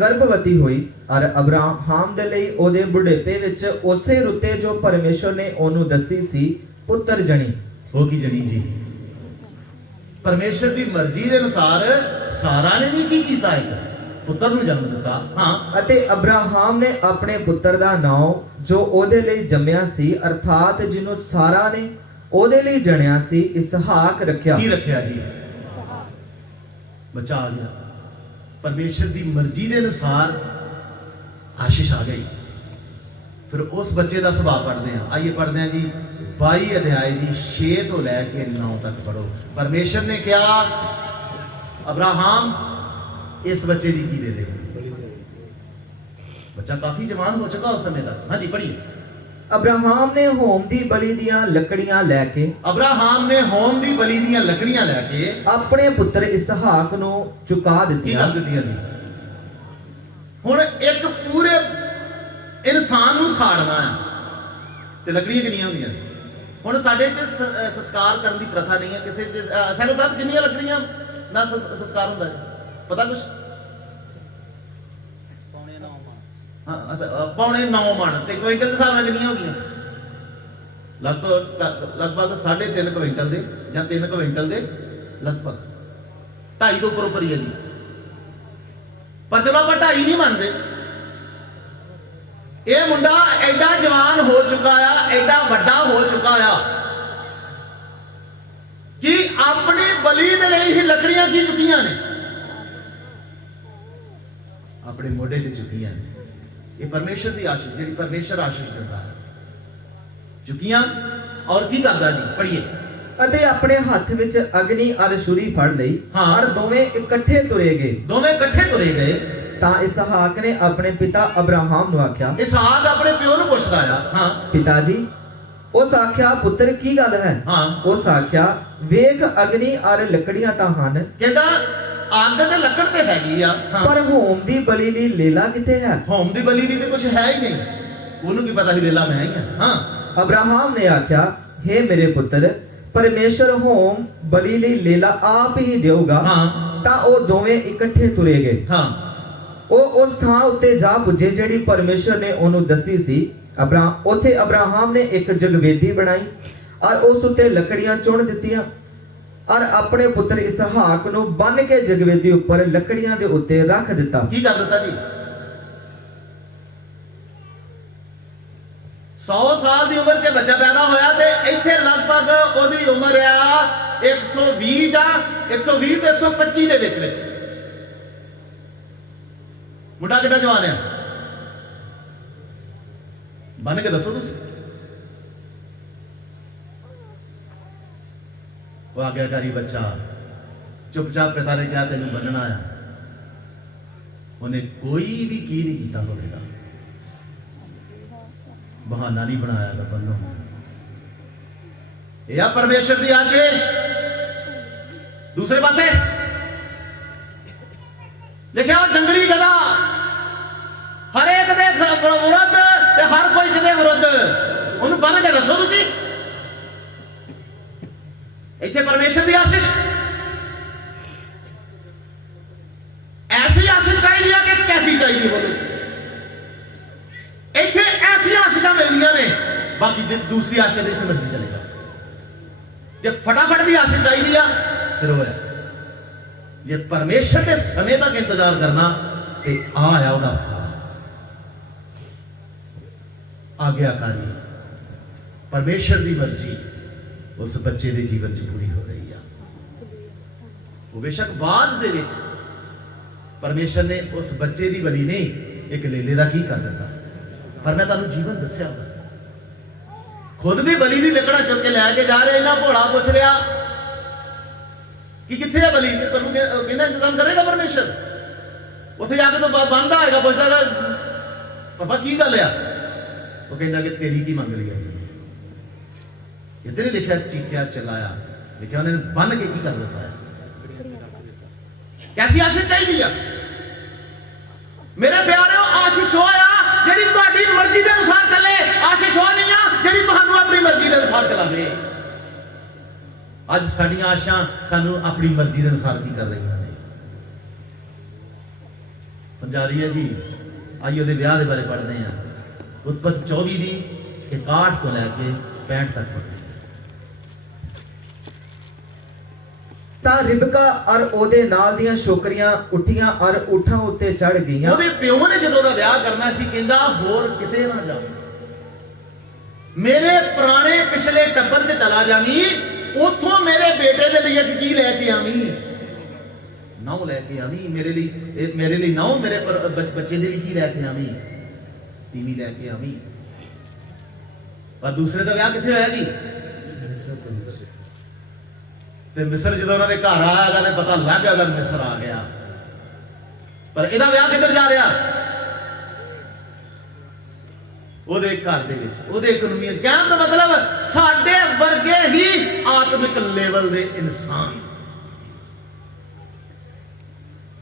ਗਰਭਵਤੀ ਹੋਈ ਔਰ ਅਬਰਾਹਮ ਦੇ ਲਈ ਉਹਦੇ ਬੁਢੇਪੇ ਵਿੱਚ ਉਸੇ ਰੁੱਤੇ ਜੋ ਪਰਮੇਸ਼ਰ ਨੇ ਉਹਨੂੰ ਦੱਸੀ ਸੀ ਪੁੱਤਰ ਜਣੀ। ਉਹ ਕੀ ਜਣੀ ਜੀ? ਪਰਮੇਸ਼ਰ ਦੀ ਮਰਜ਼ੀ ਦੇ ਅਨੁਸਾਰ ਸਾਰਾ ਨੇ ਵੀ ਕੀ ਕੀਤਾ? ਇੱਕ ਪੁੱਤਰ ਨੂੰ ਜਨਮ ਦਿੱਤਾ। ਹਾਂ, ਅਤੇ ਅਬਰਾਹਮ ਨੇ ਆਪਣੇ ਪੁੱਤਰ ਦਾ ਨਾਮ ਜੋ ਉਹਦੇ ਲਈ ਜੰਮਿਆ ਸੀ ਅਰਥਾਤ ਜਿਹਨੂੰ ਸਾਰਾ ਨੇ ਉਹਦੇ ਲਈ ਜਣਿਆ ਸੀ ਇਸਹਾਕ ਰੱਖਿਆ। ਕੀ ਰੱਖਿਆ ਜੀ? ਬੱਚਾ ਆ ਗਿਆ। ਪਰਮੇਸ਼ਰ ਦੀ ਮਰਜ਼ੀ ਦੇ ਅਨੁਸਾਰ ਆਸ਼ੀਸ਼ ਆ ਗਈ। ਫਿਰ ਉਸ ਬੱਚੇ ਦਾ ਸੁਭਾਅ ਪੜ੍ਹਦੇ ਹਾਂ। ਆइए ਪੜ੍ਹਦੇ ਹਾਂ ਜੀ 22 ਅਧਿਆਏ ਦੀ 6 ਤੋਂ ਲੈ ਕੇ 9 ਤੱਕ ਪੜੋ। ਪਰਮੇਸ਼ਰ ਨੇ ਕਿਹਾ ਅਬਰਾਹਮ ਇਸ ਬੱਚੇ ਦੀ ਕੀ ਦੇ ਦੇ? ਬੱਚਾ ਕਾਫੀ ਜਵਾਨ ਹੋ ਚੁੱਕਾ ਉਸ ਸਮੇਂ ਤੱਕ। ਹਾਂਜੀ ਪੜ੍ਹੀਏ। ਅਬਰਾਹਮ ਨੇ ਹੋਮ ਦੀ ਬਲੀ ਦੀਆਂ ਲੱਕੜੀਆਂ ਲੈ ਕੇ ਅਬਰਾਹਮ ਨੇ ਹੋਮ ਦੀ ਬਲੀ ਦੀਆਂ ਲੱਕੜੀਆਂ ਲੈ ਕੇ ਆਪਣੇ ਪੁੱਤਰ ਇਸਹਾਕ ਨੂੰ ਚੁਕਾ ਕੀ ਦਿੱਤੀਆਂ। ਕਰ ਦਿੱਤੀਆਂ ਜੀ? ਹੁਣ ਇੱਕ ਪੂਰੇ ਇਨਸਾਨ ਨੂੰ ਸਾੜਨਾ ਹੈ ਤੇ ਲੱਕੜੀਆਂ ਕਿੰਨੀਆਂ ਹੁੰਦੀਆਂ ਨੇ? ਹੁਣ ਸਾਡੇ 'ਚ ਸੰਸਕਾਰ ਕਰਨ ਦੀ ਪ੍ਰਥਾ ਨਹੀਂ ਹੈ ਕਿਸੇ 'ਚ। ਸੈਕਟਰ ਸਾਹਿਬ ਕਿੰਨੀਆਂ ਲੱਕੜੀਆਂ ਨਾਲ ਸੰਸਕਾਰ ਹੁੰਦਾ ਹੈ ਪਤਾ ਕੁਛ? ਪੌਣੇ 9 ਮਣ ਤੇ ਕੁਇੰਟਲ ਦੇ ਹਿਸਾਬ ਨਾਲ ਕਿੰਨੀਆਂ ਹੋ ਗਈਆਂ? ਲਗਭਗ 3.5 ਕੁਇੰਟਲ ਦੇ ਜਾਂ 3 ਕੁਇੰਟਲ ਦੇ ਲਗਭਗ 2.5 ਤੋਂ ਉੱਪਰ ਹੀ ਹੈ ਜੀ। ਪਰ ਚਲੋ ਆਪਾਂ 2.5 ਨਹੀਂ ਮੰਨਦੇ। ਇਹ ਮੁੰਡਾ ਐਡਾ ਜਵਾਨ ਹੋ ਚੁੱਕਾ ਆ, ਐਡਾ ਵੱਡਾ ਹੋ ਚੁੱਕਾ ਆ ਕਿ ਆਪਣੀ ਬਲੀ ਦੇ ਲਈ ਹੀ ਲੱਕੜੀਆਂ ਕੀ ਚੁੱਕੀਆਂ ਨੇ? ਆਪਣੇ ਮੋਢੇ ਤੇ ਚੁੱਕੀਆਂ ਨੇ। ਇਹ ਪਰਮੇਸ਼ਰ ਦੀ ਆਸ਼ੀਸ਼, ਜਿਹੜੀ ਪਰਮੇਸ਼ਰ ਆਸ਼ੀਸ਼ ਦਿੰਦਾ ਹੈ, ਚੁੱਕੀਆਂ। ਔਰ ਕੀ ਕਰਦਾ ਜੀ? ਪੜ੍ਹੀਏ। ਅਤੇ ਆਪਣੇ ਹੱਥ ਵਿੱਚ ਅਗਨੀ ਅਰ ਛੁਰੀ ਫੜ ਲਈ ਹਾਂ। ਔਰ ਦੋਵੇਂ ਇਕੱਠੇ ਤੁਰੇ ਗਏ। ਦੋਵੇਂ ਇਕੱਠੇ ਤੁਰੇ ਗਏ। ਤਾਂ ਇਸਹਾਕ ਨੇ ਆਪਣੇ ਪਿਤਾ ਅਬਰਾਹਮ ਨੂੰ ਆਖਿਆ। ਇਸਹਾਕ ਆਪਣੇ ਪਿਓ ਨੂੰ ਪੁੱਛਦਾ ਆ। ਹਾਂ, ਪਿਤਾ ਜੀ। ਉਸ ਆਖਿਆ ਪੁੱਤਰ ਕੀ ਗੱਲ ਹੈ? ਹਾਂ। ਉਸ ਆਖਿਆ ਵੇਖ ਅਗਨੀ ਅਰ ਲੱਕੜੀਆਂ ਤਾਂ ਹਨ ਕਹਿੰਦਾ ਅੱਗ ਤੇ ਲੱਕੜ ਤੇ ਹੈਗੀ ਆ। ਹਾਂ। ਪਰ ਹੋਮ ਦੀ ਬਲੀ ਦੀ ਲੇਲਾ ਕਿੱਥੇ ਹੈ? ਹੋਮ ਦੀ ਬਲੀ ਦੀ ਤੇ ਕੁਝ ਹੈ ਹੀ ਨਹੀਂ। ਉਹਨੂੰ ਕੀ ਪਤਾ ਸੀ ਲੇਲਾ ਮੈਂ ਹੀ ਆ। ਹਾਂ। ਅਬਰਾਹਮ ਨੇ ਆਖਿਆ ਹੇ ਮੇਰੇ ਪੁੱਤਰ ਪਰਮੇਸ਼ਰ ਹੋਮ ਬਲੀ ਲਈ ਲੇਲਾ ਆਪ ਹੀ ਦੇਊਗਾ। ਹਾਂ। ਤਾਂ ਉਹ ਦੋਵੇਂ ਇਕੱਠੇ ਤੁਰੇ ਗਏ। ਹਾਂ। ਉਹ ਉਸ ਥਾਂ ਉੱਤੇ ਜਾ ਪੁੱਜੇ ਜਿਹੜੀ ਪਰਮੇਸ਼ਰ ਨੇ ਉਹਨੂੰ ਦੱਸੀ ਸੀ। ਉੱਥੇ ਅਬਰਾਹਮ ਨੇ ਇੱਕ ਜਗਵੇਦੀ ਬਣਾਈ ਔਰ ਉਸ ਉੱਤੇ ਲੱਕੜੀਆਂ ਚੁਣ ਦਿੱਤੀਆਂ ਔਰ ਆਪਣੇ ਪੁੱਤਰ ਇਸਹਾਕ ਨੂੰ ਬੰਨ ਕੇ ਜਗਵੇਦੀ ਉੱਪਰ ਲੱਕੜੀਆਂ ਦੇ ਉੱਤੇ ਰੱਖ ਦਿੱਤਾ। ਕੀ ਕਰ ਦਿੱਤਾ ਜੀ? 100 ਸਾਲ ਦੀ ਉਮਰ 'ਚ ਬੱਚਾ ਪੈਦਾ ਹੋਇਆ ਤੇ ਇੱਥੇ ਲਗਭਗ ਉਹਦੀ ਉਮਰ ਆ 120 ਜਾਂ 120 ਤੇ 125 ਦੇ ਵਿੱਚ। ਮੁੰਡਾ ਕਿੱਡਾ ਜਵਾਨ ਆ? ਬੰਨ ਕੇ ਦੱਸੋ ਤੁਸੀਂ। ਉਹ ਆਗਿਆਕਾਰੀ ਬੱਚਾ ਚੁੱਪਚਾਪ ਪਿਤਾ ਨੇ ਕਿਹਾ ਤੈਨੂੰ ਬੰਨਣਾ ਆ। ਉਹਨੇ ਕੋਈ ਵੀ ਕੀ ਨਹੀਂ ਕੀਤਾ ਹੋਵੇਗਾ, ਬਹਾਨਾ ਨਹੀਂ ਬਣਾਇਆ ਬੰਨੋ। ਇਹ ਆ ਪਰਮੇਸ਼ਰ ਦੀ ਆਸ਼ੀਸ਼। ਦੂਸਰੇ ਪਾਸੇ ਲਿਖਿਆ ਜੰਗਲੀ ਗਧਾ ਹਰੇਕ ਦੇ ਵਿਰੁੱਧ ਤੇ ਹਰ ਕੋਈ ਕਿਤੇ ਵਿਰੁੱਧ। ਉਹਨੂੰ ਬੰਨ ਕੇ ਦੱਸੋ ਤੁਸੀਂ। ਇੱਥੇ ਪਰਮੇਸ਼ਰ ਦੀ ਆਸ਼ੀਸ਼, ਐਸੀ ਆਸ਼ੀਸ਼ ਚਾਹੀਦੀ ਆ ਕਿ ਕੈਸੀ ਚਾਹੀਦੀ ਬੋਲੋ। ਇੱਥੇ ਐਸੀਆਂ ਆਸ਼ੀਸ਼ਾਂ ਮਿਲਦੀਆਂ ਨੇ। ਬਾਕੀ ਜੇ ਦੂਸਰੀ ਆਸ਼ੀਸ਼ ਦੇ ਇੱਥੇ ਮਰਜ਼ੀ ਚਲੇਗਾ। ਜੇ ਫਟਾਫਟ ਦੀ ਆਸ਼ੀਸ਼ ਚਾਹੀਦੀ ਆ ਫਿਰ ਉਹ ਹੈ। ਜੇ ਪਰਮੇਸ਼ਰ ਦੇ ਸਮੇਂ ਤੱਕ ਇੰਤਜ਼ਾਰ ਕਰਨਾ ਤੇ ਆ ਆਇਆ ਉਹਦਾ ਆਗਿਆਕਾਰੀ ਪਰਮੇਸ਼ਰ ਦੀ ਮਰਜ਼ੀ ਉਸ ਬੱਚੇ ਦੇ ਜੀਵਨ 'ਚ ਪੂਰੀ ਹੋ ਰਹੀ ਆ। ਉਹ ਬੇਸ਼ੱਕ ਬਾਅਦ ਦੇ ਵਿੱਚ ਪਰਮੇਸ਼ਰ ਨੇ ਉਸ ਬੱਚੇ ਦੀ ਬਲੀ ਨਹੀਂ ਇੱਕ ਲੇਲੇ ਦਾ ਕੀ ਕਰ ਦਿੱਤਾ, ਪਰ ਮੈਂ ਤੁਹਾਨੂੰ ਜੀਵਨ ਦੱਸਿਆ। ਖੁਦ ਦੀ ਬਲੀ ਦੀ ਲੱਕੜਾ ਚੁੱਕ ਕੇ ਲੈ ਕੇ ਜਾ ਰਿਹਾ। ਇਹਨਾਂ ਭੋਲਾ ਪੁੱਛ ਰਿਹਾ ਕਿ ਕਿੱਥੇ ਆ ਬਲੀ? ਤੁਹਾਨੂੰ ਕਹਿੰਦਾ ਇੰਤਜ਼ਾਮ ਕਰੇਗਾ ਪਰਮੇਸ਼ਰ। ਉੱਥੇ ਜਾ ਕੇ ਤਾਂ ਬੰਦਾ ਆਏਗਾ, ਪੁੱਛਦਾ ਪਾਪਾ ਕੀ ਗੱਲ ਆ? ਉਹ ਕਹਿੰਦਾ ਕਿ ਤੇਰੀ ਕੀ ਮੰਗ ਲਈ ਹੈ? ਇੱਥੇ ਨਹੀਂ ਲਿਖਿਆ ਚੀਕਿਆ ਚਲਾਇਆ, ਲਿਖਿਆ ਉਹਨੇ ਬੰਨ ਕੇ ਕੀ ਕਰ ਦਿੱਤਾ ਹੈ। ਕੈਸੀ ਆਸ਼ੀਸ਼ ਚਾਹੀਦੀ ਆ ਮੇਰੇ ਪਿਆਰਿਓ? ਆਸ਼ੀਸ਼ ਉਹ ਆ ਜਿਹੜੀ ਤੁਹਾਡੀ ਮਰਜ਼ੀ ਦੇ ਅਨੁਸਾਰ ਚੱਲੇ। ਆਸ਼ੀਸ਼ ਉਹ ਨਹੀਂ ਆ ਜਿਹੜੀ ਤੁਹਾਨੂੰ ਆਪਣੀ ਮਰਜ਼ੀ ਦੇ ਅਨੁਸਾਰ ਚਲਾਵੇ। ਅੱਜ ਸਾਡੀਆਂ ਆਸ਼ਾਂ ਸਾਨੂੰ ਆਪਣੀ ਮਰਜ਼ੀ ਦੇ ਅਨੁਸਾਰ ਕੀ ਕਰ ਰਹੀਆਂ ਨੇ? ਸਮਝਾ ਰਹੀ ਹੈ ਜੀ। ਆइए ਉਹਦੇ ਵਿਆਹ ਦੇ ਬਾਰੇ ਪੜ੍ਹਦੇ ਹਾਂ। ਉਤਪਤ 24 ਦੀ 61 ਤੋਂ ਲੈ ਕੇ 65 ਤੱਕ ਪੜ੍ਹਦੇ ਤਾਂ ਰਿਬਕਾ ਅਰ ਉਹਦੇ ਨਾਲ ਦੀਆਂ ਛੋਕਰੀਆਂ ਉੱਠੀਆਂ ਅਰ ਊਠਾਂ ਉੱਤੇ ਚੜ ਗਈਆਂ। ਉਹਦੇ ਪਿਓ ਨੇ ਜਦੋਂ ਉਹਦਾ ਵਿਆਹ ਕਰਨਾ ਸੀ ਕਹਿੰਦਾ ਹੋਰ ਕਿਤੇ ਨਾ ਜਾ, ਮੇਰੇ ਪੁਰਾਣੇ ਪਿਛਲੇ ਟੱਬਰ 'ਚ ਚਲਾ ਜਾਵੀਂ, ਉੱਥੋਂ ਮੇਰੇ ਬੇਟੇ ਦੇ ਲਈ ਇੱਕ ਕੀ ਲੈ ਕੇ ਆਵੀਂ, ਨਾਉ ਲੈ ਕੇ ਆਵੀਂ ਮੇਰੇ ਲਈ ਨਾਉ, ਮੇਰੇ ਬੱਚੇ ਦੇ ਲਈ ਕੀ ਲੈ ਕੇ ਆਵੀਂ, ਤੀਵੀਂ ਲੈ ਕੇ ਆਵੀਂ। ਪਰ ਦੂਸਰੇ ਦਾ ਵਿਆਹ ਕਿੱਥੇ ਹੋਇਆ ਜੀ? ਤੇ ਮਿਸਰ ਜਦੋਂ ਉਹਨਾਂ ਦੇ ਘਰ ਆਇਆ ਤੇ ਪਤਾ ਲੱਗ ਗਿਆ ਕਿ ਮਿਸਰ ਆ ਗਿਆ। ਪਰ ਇਹਦਾ ਵਿਆਹ ਕਿੱਧਰ ਜਾ ਰਿਹਾ? ਉਹਦੇ ਘਰ ਦੇ ਵਿੱਚ, ਉਹਦੇ ਇਕਨੋਮੀ ਵਿੱਚ। ਕਹਿਣ ਦਾ ਮਤਲਬ ਸਾਡੇ ਵਰਗੇ ਹੀ ਆਤਮਿਕ ਲੈਵਲ ਦੇ ਇਨਸਾਨ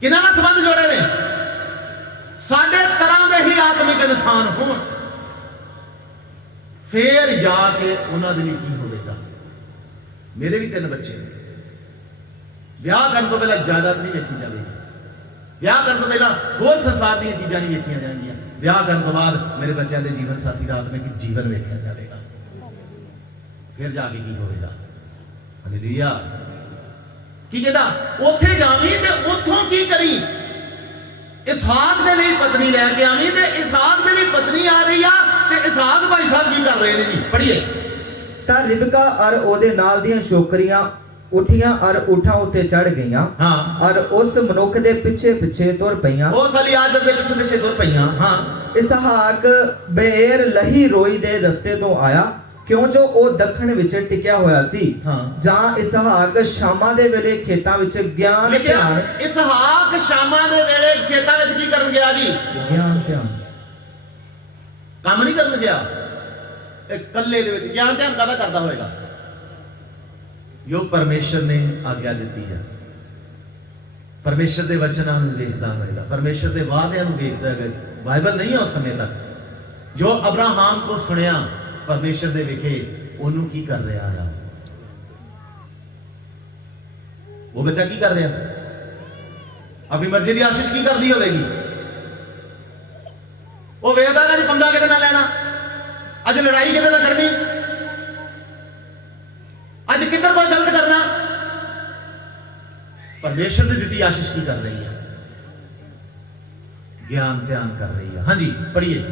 ਕਿਹਨਾਂ ਨਾਲ ਸੰਬੰਧ ਜੋੜੇ ਨੇ? ਸਾਡੇ ਤਰ੍ਹਾਂ ਦੇ ਹੀ ਆਤਮਿਕ ਇਨਸਾਨ ਹੋਣ, ਫੇਰ ਜਾ ਕੇ ਉਹਨਾਂ ਦੇ ਲਈ ਕੀ ਹੋਵੇਗਾ। ਮੇਰੇ ਵੀ 3 ਬੱਚੇ ਨੇ। ਵਿਆਹ ਕਰਨ ਤੋਂ ਪਹਿਲਾਂ ਜਾਇਦਾਦ ਨਹੀਂ ਵੇਖੀ ਜਾਵੇਗੀ, ਵਿਆਹ ਕਰਨ ਤੋਂ ਪਹਿਲਾਂ ਹੋਰ ਸੰਸਾਰ ਦੀਆਂ ਚੀਜ਼ਾਂ ਨਹੀਂ ਵੇਖੀਆਂ ਜਾਣਗੀਆਂ। ਵਿਆਹ ਕਰਨ ਤੋਂ ਬਾਅਦ ਮੇਰੇ ਬੱਚਿਆਂ ਦੇ ਜੀਵਨ ਸਾਥੀ ਦਾ ਆਤਮਿਕ ਜੀਵਨ ਵੇਖਿਆ ਜਾਵੇਗਾ, ਫਿਰ ਜਾ ਕੇ ਕੀ ਹੋਵੇਗਾ। ਹਾਲੇਲੂਇਆ। ਕੀ ਕਹਿੰਦਾ? ਉੱਥੇ ਜਾਵੀਂ ਤੇ ਉੱਥੋਂ ਕੀ ਕਰੀ? ਇਸਹਾਕ ਦੇ ਲਈ ਪਤਨੀ ਲੈ ਕੇ ਆਵੀਂ। ਤੇ ਇਸਹਾਕ ਦੇ ਲਈ ਪਤਨੀ ਆ ਰਹੀ ਆ ਤੇ ਇਸਹਾਕ ਭਾਈ ਸਾਹਿਬ ਕੀ ਕਰ ਰਹੇ ਨੇ ਜੀ? ਪੜ੍ਹੀਏ। ਤਾਂ ਰਿਬਕਾ ਅਰ ਉਹਦੇ ਨਾਲ ਦੀਆਂ ਛੋਕਰੀਆਂ ਉੱਠੀਆਂ ਅਰ ਊਠਾਂ ਉੱਤੇ ਚੜ ਗਈਆਂ। ਹਾਂ। ਅਰ ਉਸ ਮਨੁੱਖ ਦੇ ਪਿੱਛੇ ਪਿੱਛੇ ਤੁਰ ਪਈਆਂ। ਉਸ ਅਲੀਆਜ਼ਰ ਦੇ ਪਿੱਛੇ ਪਿੱਛੇ ਤੁਰ ਪਈਆਂ। ਹਾਂ। ਇਸਹਾਕ ਬੇਰ ਲਹੀ ਰੋਈ ਦੇ ਰਸਤੇ ਤੋਂ ਆਇਆ, ਕਿਉਂ ਜੋ ਉਹ ਦੱਖਣ ਵਿੱਚ ਟਿਕਿਆ ਹੋਇਆ ਸੀ। ਹਾਂ। ਜਾਂ ਇਸਹਾਕ ਸ਼ਾਮਾਂ ਦੇ ਵੇਲੇ ਖੇਤਾਂ ਵਿੱਚ ਗਿਆਨ ਧਿਆਨ। ਇਸਹਾਕ ਸ਼ਾਮਾਂ ਦੇ ਵੇਲੇ ਖੇਤਾਂ ਵਿੱਚ ਕੀ ਕਰਨ ਗਿਆ ਜੀ? ਗਿਆਨ ਧਿਆਨ। ਕੰਮ ਨਹੀਂ ਕਰਨ ਗਿਆ, ਇਕੱਲੇ ਦੇ ਵਿੱਚ ਗਿਆਨ ਧਿਆਨ ਕਾਹਦਾ ਕਰਦਾ ਹੋਏਗਾ? ਜੋ ਪਰਮੇਸ਼ਰ ਨੇ ਆਗਿਆ ਦਿੱਤੀ ਹੈ, ਪਰਮੇਸ਼ਰ ਦੇ ਵਚਨਾਂ ਨੂੰ ਵੇਖਦਾ ਹੋਏਗਾ, ਪਰਮੇਸ਼ਰ ਦੇ ਵਾਅਦਿਆਂ ਨੂੰ ਵੇਖਦਾ ਹੋਏਗਾ। ਬਾਈਬਲ ਨਹੀਂ ਹੈ ਉਸ ਸਮੇਂ ਤੱਕ। ਜੋ ਅਬਰਾਹਾਮ ਤੋਂ ਸੁਣਿਆ ਪਰਮੇਸ਼ਰ ਦੇ ਵਿਖੇ, ਉਹਨੂੰ ਕੀ ਕਰ ਰਿਹਾ ਆ? ਉਹ ਬੱਚਾ ਕੀ ਕਰ ਰਿਹਾ? ਆਪਣੀ ਮਰਜ਼ੀ ਦੀ ਆਸ਼ੀਸ਼ ਕੀ ਕਰਦੀ ਹੋਵੇਗੀ? ਉਹ ਵੇਖਦਾ ਕਿ ਪੰਗਾ ਕਿਤੇ ਨਾ ਲੈਣਾ, ਅੱਜ ਲੜਾਈ ਕਿਤੇ ਨਾ ਕਰਨੀ, ਅੱਜ ਕਿੱਧਰ ਕੋਈ ਗਲਤ ਕਰਨਾ। ਪਰਮੇਸ਼ਰ ਦੀ ਦਿੱਤੀ ਆਸ਼ੀਸ਼ ਕੀ ਕਰ ਰਹੀ ਹੈ? ਗਿਆਨ ਧਿਆਨ ਕਰ ਰਹੀ ਹੈ। ਹਾਂਜੀ ਪੜ੍ਹੀਏ।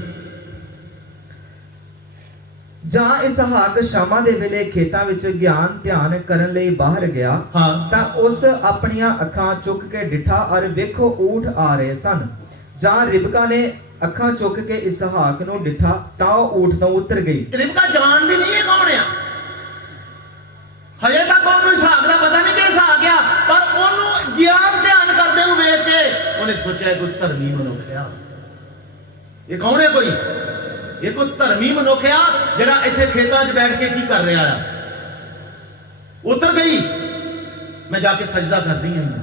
ਜਾਂ ਇਸਹਾਕ ਸ਼ਾਮਾਂ ਦੇ ਵੇਲੇ ਖੇਤਾਂ ਵਿੱਚ ਗਿਆਨ ਧਿਆਨ ਕਰਨ ਲਈ ਬਾਹਰ ਗਿਆ। ਹਾਂ। ਤਾਂ ਉਸ ਆਪਣੀਆਂ ਅੱਖਾਂ ਚੁੱਕ ਕੇ ਡਿਠਾ ਅਰ ਵੇਖੋ ਊਠ ਆ ਰਹੇ ਸਨ। ਜਾਂ ਰਿਬਕਾ ਨੇ ਅੱਖਾਂ ਚੁੱਕ ਕੇ ਇਸਹਾਕ ਨੂੰ ਡਿਠਾ ਤਾਂ ਉਹ ਊਠ ਤੋਂ ਉਤਰ ਗਈ। ਰਿਬਕਾ ਜਾਣਦੀ ਨਹੀਂ ਇਹ ਕੌਣ ਆ, ਹਜੇ ਤੱਕ ਉਹਨੂੰ ਇਸਹਾਕ ਦਾ ਪਤਾ ਨਹੀਂ ਕਿ ਇਸਹਾਕ ਆ, ਪਰ ਉਹਨੂੰ ਗਿਆਨ ਧਿਆਨ ਕਰਦੇ ਨੂੰ ਵੇਖ ਕੇ ਉਹਨੇ ਸੋਚਿਆ ਕੋਈ ਧਰਮੀ ਮਨੁੱਖ ਆ। ਇਹ ਕੌਣ ਹੈ? ਇਹ ਕੋਈ ਧਰਮੀ ਮਨੁੱਖ ਆ ਜਿਹੜਾ ਇੱਥੇ ਖੇਤਾਂ 'ਚ ਬੈਠ ਕੇ ਕੀ ਕਰ ਰਿਹਾ ਆ। ਉਤਰ ਗਈ, ਮੈਂ ਜਾ ਕੇ ਸਜਦਾ ਕਰਦੀ ਹਾਂ ਇਹਨੂੰ,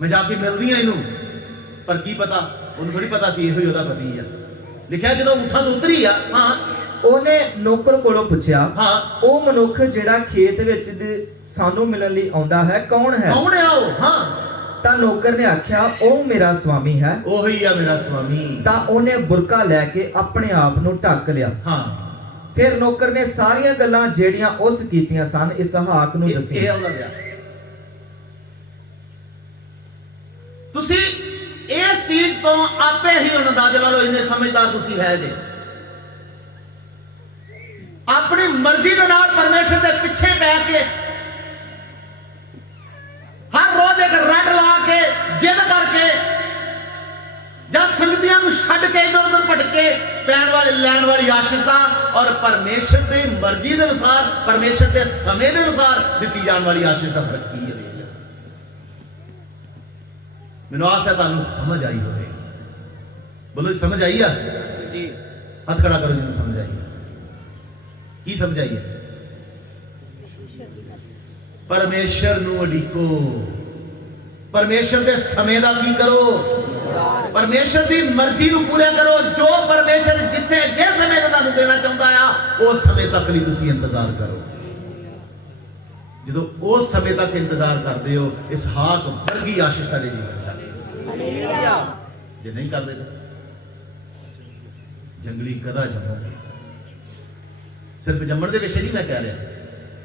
ਮੈਂ ਜਾ ਕੇ ਮਿਲਦੀ ਹਾਂ ਇਹਨੂੰ। ਪਰ ਕੀ ਪਤਾ, ਉਹਨੂੰ ਥੋੜੀ ਪਤਾ ਸੀ ਇਹੋ ਹੀ ਉਹਦਾ ਪਤੀ ਆ। ਲਿਖਿਆ ਜਦੋਂ ਊਠਾਂ ਤੋਂ ਉਤਰੀ ਆ। ਹਾਂ। ਉਹਨੇ ਨੌਕਰ ਕੋਲੋਂ ਪੁੱਛਿਆ, ਹਾਂ, ਉਹ ਮਨੁੱਖ ਜਿਹੜਾ ਖੇਤ ਵਿੱਚ ਸਾਨੂੰ ਮਿਲਣ ਲਈ ਆਉਂਦਾ ਹੈ ਕੌਣ ਹੈ? ਕੌਣ ਆ ਉਹ? ਹਾਂ। ਤਾਂ ਨੌਕਰ ਨੇ ਆਖਿਆ, ਉਹ ਮੇਰਾ ਸਵਾਮੀ ਹੈ। ਉਹੀ ਆ ਮੇਰਾ ਸਵਾਮੀ। ਤਾਂ ਉਹਨੇ ਬੁਰਕਾ ਲੈ ਕੇ ਆਪਣੇ ਆਪ ਨੂੰ ਢੱਕ ਲਿਆ। ਹਾਂ। ਫਿਰ ਨੌਕਰ ਨੇ ਸਾਰੀਆਂ ਗੱਲਾਂ ਜਿਹੜੀਆਂ ਉਸ ਕੀਤੀਆਂ ਸਨ ਇਸਹਾਕ ਨੂੰ ਇਹ ਦੱਸੀਆਂ। ਉਹਦਾ ਵਿਆਹ। ਤੁਸੀਂ ਇਸ ਚੀਜ਼ ਤੋਂ ਆਪੇ ਹੀ ਅੰਦਾਜ਼ਾ ਲਾ ਲਓ, ਇੰਨੇ ਸਮਝਦਾਰ ਤੁਸੀਂ ਹੈ ਜੇ। ਆਪਣੀ ਮਰਜ਼ੀ ਦੇ ਨਾਲ ਪਰਮੇਸ਼ਰ ਦੇ ਪਿੱਛੇ ਪੈ ਕੇ ਹਰ ਰੋਜ਼ ਇੱਕ ਰੱਟ ਲਾ ਕੇ ਜਿੱਦ ਕਰਕੇ ਜਾਂ ਸੰਗਤੀਆਂ ਨੂੰ ਛੱਡ ਕੇ ਇਧਰ ਉਧਰ ਭਟਕੇ ਪੈਣ ਵਾਲੇ ਲੈਣ ਵਾਲੀ ਆਸ਼ੀਸ਼ ਦਾ ਔਰ ਪਰਮੇਸ਼ਰ ਦੀ ਮਰਜ਼ੀ ਦੇ ਅਨੁਸਾਰ ਪਰਮੇਸ਼ਰ ਦੇ ਸਮੇਂ ਦੇ ਅਨੁਸਾਰ ਦਿੱਤੀ ਜਾਣ ਵਾਲੀ ਆਸ਼ੀਸ਼ ਦਾ ਫਰਕ ਕੀ ਹੈ? ਮੈਨੂੰ ਆਸ ਹੈ ਤੁਹਾਨੂੰ ਸਮਝ ਆਈ ਹੋਵੇਗੀ। ਬੋਲੋ ਸਮਝ ਆਈ ਆ ਜੀ? ਹੱਥ ਖੜਾ ਕਰੋ ਜਿਹਨੂੰ ਸਮਝ ਆਈ ਹੈ। ਕੀ ਸਮਝ ਆਈ ਹੈ? ਪਰਮੇਸ਼ਰ ਨੂੰ ਉਡੀਕੋ, ਪਰਮੇਸ਼ਰ ਦੇ ਸਮੇਂ ਦਾ ਕੀ ਕਰੋ? ਪਰਮੇਸ਼ਰ ਦੀ ਮਰਜ਼ੀ ਨੂੰ ਪੂਰਾ ਕਰੋ। ਜੋ ਪਰਮੇਸ਼ਰ ਜਿੱਥੇ ਜਿਸ ਸਮੇਂ ਦਾ ਤੁਹਾਨੂੰ ਦੇਣਾ ਚਾਹੁੰਦਾ ਆ ਉਸ ਸਮੇਂ ਤੱਕ ਲਈ ਤੁਸੀਂ ਇੰਤਜ਼ਾਰ ਕਰੋ। ਜਦੋਂ ਉਸ ਸਮੇਂ ਤੱਕ ਇੰਤਜ਼ਾਰ ਕਰਦੇ ਹੋ, ਇਸਹਾਕ ਵਰਗੀ ਆਸ਼ੀਸ਼ ਤੁਹਾਡੇ ਜੀਵਨ ਚ ਆਏਗੀ। ਜੇ ਨਹੀਂ ਕਰਦੇ ਤਾਂ ਜੰਗਲੀ ਗਧਾ ਜੰਮੋਗੇ। ਸਿਰਫ ਜੰਮਣ ਦੇ ਵਿਸ਼ੇ ਨਹੀਂ ਮੈਂ ਕਹਿ ਰਿਹਾ,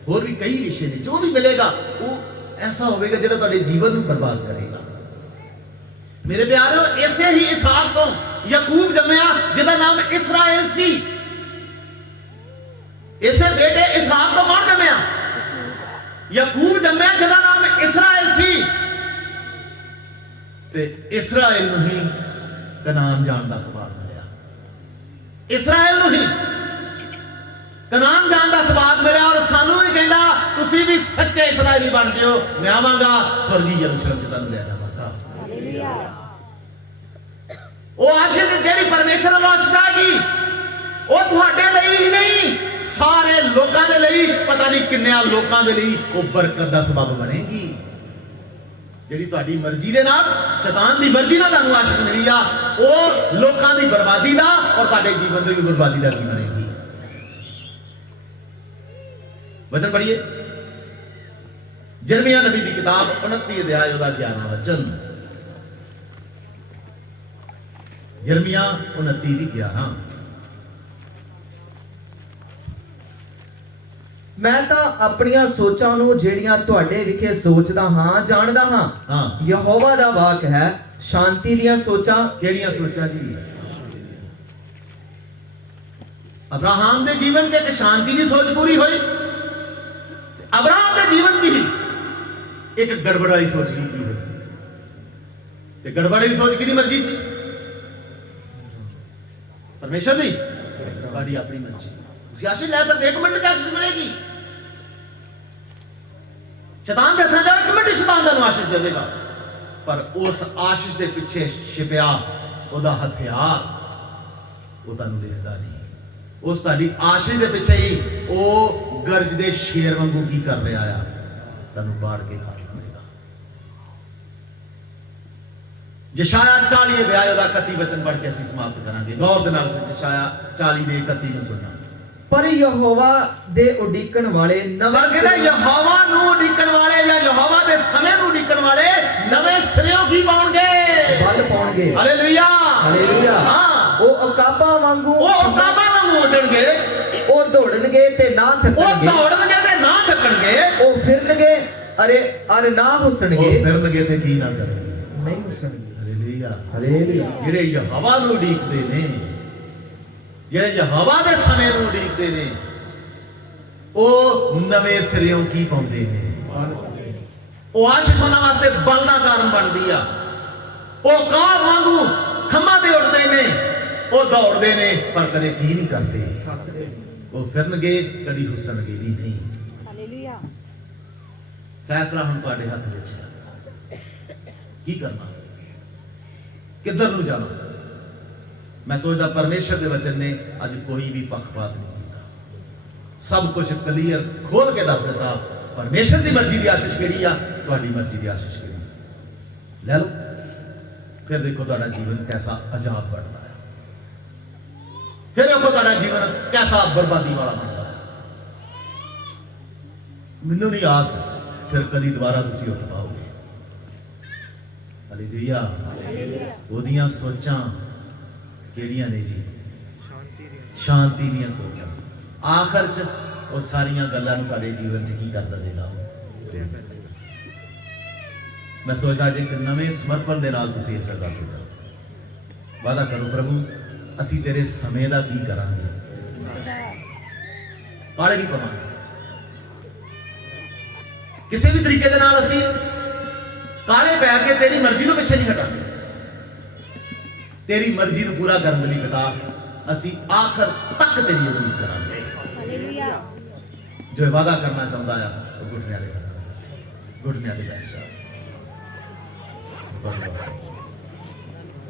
ਹੋਰ ਵੀ ਕਈ ਵਿਸ਼ੇ ਨੇ। ਜੋ ਵੀ ਮਿਲੇਗਾ ਉਹ ਐਸਾ ਹੋਵੇਗਾ ਜਿਹੜਾ ਤੁਹਾਡੇ ਜੀਵਨ ਨੂੰ ਬਰਬਾਦ ਕਰੇਗਾ। ਮੇਰੇ ਪਿਆਰਿਓ, ਇਸੇ ਹੀ ਇਸਾਕ ਤੋਂ ਯਾਕੂਬ ਜੰਮਿਆ ਜਿਹਦਾ ਨਾਮ ਇਸਰਾਇਲ ਸੀ। ਇਸੇ ਬੇਟੇ ਇਸਾਕ ਤੋਂ ਕੌਣ ਜੰਮਿਆ? ਯਾਕੂਬ ਜੰਮਿਆ ਜਿਹਦਾ ਨਾਮ ਇਸਰਾਇਲ ਸੀ। ਤੇ ਇਸਰਾਇਲ ਨੂੰ ਹੀ ਕਨਾਨ ਜਾਣ ਦਾ ਸਵਾਦ ਮਿਲਿਆ। ਇਸਰਾਇਲ ਨੂੰ ਹੀ ਕਨਾਨ ਜਾਣ ਦਾ ਸਵਾਦ ਮਿਲਿਆ। ਔਰ ਸਾਨੂੰ ਵੀ ਕਹਿੰਦਾ ਤੁਸੀਂ ਵੀ ਸੱਚੇ ਇਸਰਾਇਲੀ ਬਣ ਜਿਓ, ਮੈਂ ਆਵਾਂਗਾ ਸਵਰਗੀ ਯਰੂਸ਼ਲਮ ਚ ਤੁਹਾਨੂੰ ਲੈ ਜਾਵਾਂਗਾ। ਉਹ ਆਸ਼ੀਸ਼ ਜਿਹੜੀ ਪਰਮੇਸ਼ਰ ਵੱਲੋਂ ਆਸ਼ੀਸ਼ ਆ ਗਈ, ਉਹ ਤੁਹਾਡੇ ਲਈ ਹੀ ਨਹੀਂ, ਸਾਰੇ ਲੋਕਾਂ ਦੇ ਲਈ, ਪਤਾ ਨਹੀਂ ਕਿੰਨਿਆਂ ਲੋਕਾਂ ਦੇ ਲਈ ਉਹ ਬਰਕਤ ਦਾ ਸਬਬ ਬਣੇਗੀ। ਜਿਹੜੀ ਤੁਹਾਡੀ ਮਰਜ਼ੀ ਦੇ ਨਾਲ, ਸ਼ੈਤਾਨ ਦੀ ਮਰਜ਼ੀ ਨਾਲ ਤੁਹਾਨੂੰ ਆਸ਼ੀਸ਼ ਮਿਲੀ ਆ, ਉਹ ਲੋਕਾਂ ਦੀ ਬਰਬਾਦੀ ਦਾ ਔਰ ਤੁਹਾਡੇ ਜੀਵਨ ਦੀ ਬਰਬਾਦੀ ਦਾ ਕੀ ਬਣੇਗੀ। ਵਚਨ ਪੜ੍ਹੀਏ, ਯਿਰਮੀਆ ਨਬੀ ਦੀ ਕਿਤਾਬ 29 ਅਧਿਆਇ ਉਹਦਾ 11ਵਾਂ ਵਚਨ। ਯਿਰਮੀਆ 29 ਦੀ 11। ਮੈਂ ਤਾਂ ਆਪਣੀਆਂ ਸੋਚਾਂ ਨੂੰ ਜਿਹੜੀਆਂ ਤੁਹਾਡੇ ਵਿਖੇ ਸੋਚਦਾ ਹਾਂ ਜਾਣਦਾ ਹਾਂ। ਯਹੋਵਾ ਦਾ ਵਾਕ ਹੈ, ਸ਼ਾਂਤੀ ਦੀਆਂ ਸੋਚਾਂ। ਕਿਹੜੀਆਂ ਸੋਚਾਂ ਜੀ? ਅਬਰਾਹਮ ਦੇ ਜੀਵਨ 'ਚ ਇੱਕ ਸ਼ਾਂਤੀ ਦੀ ਸੋਚ ਪੂਰੀ ਹੋਈ। ਅਬਰਾਹਮ ਦੇ ਜੀਵਨ 'ਚ ਹੀ ਇੱਕ ਗੜਬੜ ਵਾਲੀ ਸੋਚ ਕੀ ਹੋਈ। ਤੇ ਗੜਬੜ ਵਾਲੀ ਸੋਚ ਕਿਹਦੀ ਮਰਜ਼ੀ ਸੀ? ਪਰਮੇਸ਼ਰ ਦੀ, ਤੁਹਾਡੀ ਆਪਣੀ ਮਰਜ਼ੀ। ਤੁਸੀਂ ਆਸ਼ੀਸ਼ ਲੈ ਸਕਦੇ, 1 ਮਿੰਟ 'ਚ ਆਸ਼ੀਸ਼ ਮਿਲੇਗੀ। ਸ਼ੈਤਾਨ ਦੇ ਹੱਥਾਂ 'ਚ 1 ਮਿੰਟ ਸ਼ੈਤਾਨ ਤੁਹਾਨੂੰ ਆਸ਼ੀਸ਼ ਦੇ ਦੇਗਾ, ਪਰ ਉਸ ਆਸ਼ੀਸ਼ ਦੇ ਪਿੱਛੇ ਛਿਪਿਆ ਉਹਦਾ ਹਥਿਆਰ ਉਹ ਤੁਹਾਨੂੰ ਦਿਖਦਾ ਨਹੀਂ। ਉਸ ਤੁਹਾਡੀ ਆਸ਼ੀਸ਼ ਦੇ ਪਿੱਛੇ ਹੀ ਉਹ ਗਰਜਦੇ ਸ਼ੇਰ ਵਾਂਗੂ ਕੀ ਕਰ ਰਿਹਾ ਆ, ਤੁਹਾਨੂੰ ਬਾੜ ਕੇ ਖਾ ਲਵੇਗਾ। ਯਸ਼ਾਇਆ 40 ਅਧਿਆਇ ਉਹਦਾ 31 ਵਚਨ ਪੜ੍ਹ ਕੇ ਅਸੀਂ ਸਮਾਪਤ ਕਰਾਂਗੇ। ਗੌਰ ਦੇ ਨਾਲ ਯਸ਼ਾਇਆ 40 ਦੇ 31 ਨੂੰ ਸੁਣਨਾ। ਪਰ ਯਹੋਵਾ ਦੇ ਉਡੀਕਣ ਵਾਲੇ ਨਵੇਂ ਯਹੋਵਾ ਨੂੰ ਉਡੀਕਣ ਵਾਲੇ ਜਾਂ ਯਹੋਵਾ ਦੇ ਸਮੇਂ ਨੂੰ ਉਡੀਕਣ ਵਾਲੇ ਨਵੇਂ ਸਿਰਿਓਂ ਕੀ ਪਾਉਣਗੇ? ਬਲ ਪਾਉਣਗੇ। Hallelujah, hallelujah. ਹਾਂ, ਉਹ ਉਕਾਬਾਂ ਵਾਂਗੂ ਉੱਡਣਗੇ, ਉਹ ਦੌੜਨਗੇ ਤੇ ਨਾ ਥੱਕਣਗੇ। ਉਹ ਦੌੜਨਗੇ ਤੇ ਨਾ ਥੱਕਣਗੇ। ਉਹ ਫਿਰਨਗੇ ਅਰੇ ਨਾ ਹੁਸਣਗੇ। ਉਹ ਫਿਰਨਗੇ ਤੇ ਕੀ ਨਾ ਕਰਨਗੇ? ਨਹੀਂ ਹੁਸਣਗੇ। Hallelujah, hallelujah. ਜਿਹੜੇ ਯਹੋਵਾ ਨੂੰ ਉਡੀਕਦੇ ਨੇ, ਜਿਹੜੇ ਯਹੋਵਾ ਦੇ ਸਮੇਂ ਨੂੰ ਉਡੀਕਦੇ ਨੇ, ਉਹ ਨਵੇਂ ਸਿਰਿਓਂ ਕੀ ਪਾਉਂਦੇ ਨੇ? ਉਹ ਆਸ਼ੀਸ਼ ਉਹਨਾਂ ਵਾਸਤੇ ਬਲ ਦਾ ਕਾਰਨ ਬਣਦੀ ਆ। ਉਹ ਕਾਂ ਵਾਂਗੂ ਖੰਭਾਂ ਤੇ ਉੱਡਦੇ ਨੇ, ਉਹ ਦੌੜਦੇ ਨੇ ਪਰ ਕਦੇ ਕੀ ਨਹੀਂ ਕਰਦੇ। ਉਹ ਫਿਰਨਗੇ, ਕਦੀ ਹੁਸਣਗੇ ਵੀ ਨਹੀਂ। ਹਾਲੇਲੂਇਆ। ਫੈਸਲਾ ਹੁਣ ਤੁਹਾਡੇ ਹੱਥ ਵਿੱਚ ਹੈ, ਕੀ ਕਰਨਾ, ਕਿੱਧਰ ਨੂੰ ਜਾਣਾ। ਮੈਂ ਸੋਚਦਾ ਪਰਮੇਸ਼ਰ ਦੇ ਵਚਨ ਨੇ ਅੱਜ ਕੋਈ ਵੀ ਪੱਖਪਾਤ ਨਹੀਂ ਕੀਤਾ, ਸਭ ਕੁਝ ਕਲੀਅਰ ਖੋਲ ਕੇ ਦੱਸ ਦਿੱਤਾ। ਪਰਮੇਸ਼ਰ ਦੀ ਮਰਜ਼ੀ ਦੀ ਆਸ਼ੀਸ਼ ਕਿਹੜੀ ਆ, ਤੁਹਾਡੀ ਮਰਜ਼ੀ ਦੀ ਆਸ਼ੀਸ਼ ਕਿਹੜੀ। ਲੈ ਲਓ, ਫਿਰ ਦੇਖੋ ਤੁਹਾਡਾ ਜੀਵਨ ਕੈਸਾ ਅਜਾਬ ਬਣਦਾ ਹੈ। ਫਿਰ ਦੇਖੋ ਤੁਹਾਡਾ ਜੀਵਨ ਕੈਸਾ ਬਰਬਾਦੀ ਵਾਲਾ ਬਣਦਾ ਹੈ। ਮੈਨੂੰ ਨਹੀਂ ਆਸ ਫਿਰ ਕਦੀ ਦੁਬਾਰਾ ਤੁਸੀਂ ਉੱਠ ਪਾਓਗੇ। ਹਾਲੇਲੂਇਆ। ਉਹਦੀਆਂ ਸੋਚਾਂ ਕਿਹੜੀਆਂ ਨੇ ਜੀ? ਸ਼ਾਂਤੀ ਦੀਆਂ ਸੋਚਾਂ। ਆਖਰ ਚ ਉਹ ਸਾਰੀਆਂ ਗੱਲਾਂ ਨੂੰ ਤੁਹਾਡੇ ਜੀਵਨ ਚ ਕੀ ਕਰ ਦੇਵੇਗਾ? ਮੈਂ ਸੋਚਦਾ ਜੇ ਇੱਕ ਨਵੇਂ ਸਮਰਪਣ ਦੇ ਨਾਲ ਤੁਸੀਂ ਇਸ ਗੱਲ ਨੂੰ ਕਰੋ, ਵਾਅਦਾ ਕਰੋ, ਪ੍ਰਭੂ ਅਸੀਂ ਤੇਰੇ ਸਮੇਂ ਦਾ ਕੀ ਕਰਾਂਗੇ, ਪਾਲੇ ਵੀ ਪਵਾਂਗੇ। ਕਿਸੇ ਵੀ ਤਰੀਕੇ ਦੇ ਨਾਲ ਅਸੀਂ ਕਾਲੇ ਪੈ ਕੇ ਤੇਰੀ ਮਰਜ਼ੀ ਨੂੰ ਪਿੱਛੇ ਨਹੀਂ ਹਟਾਂਗੇ। ਤੇਰੀ ਮਰਜ਼ੀ ਨੂੰ ਪੂਰਾ ਕਰਨ ਲਈ ਪਿਤਾ ਅਸੀਂ ਆਖਰ ਤੱਕ ਤੇਰੀ ਉਮੀਦ ਕਰਾਂਗੇ। ਹਾਲੇਲੂਇਆ। ਜੋ ਵਾਅਦਾ ਕਰਨਾ ਚਾਹੁੰਦਾ ਆ ਉਹ ਘੁਟਨਿਆਂ ਦੇ ਬੈਠ ਜਾ।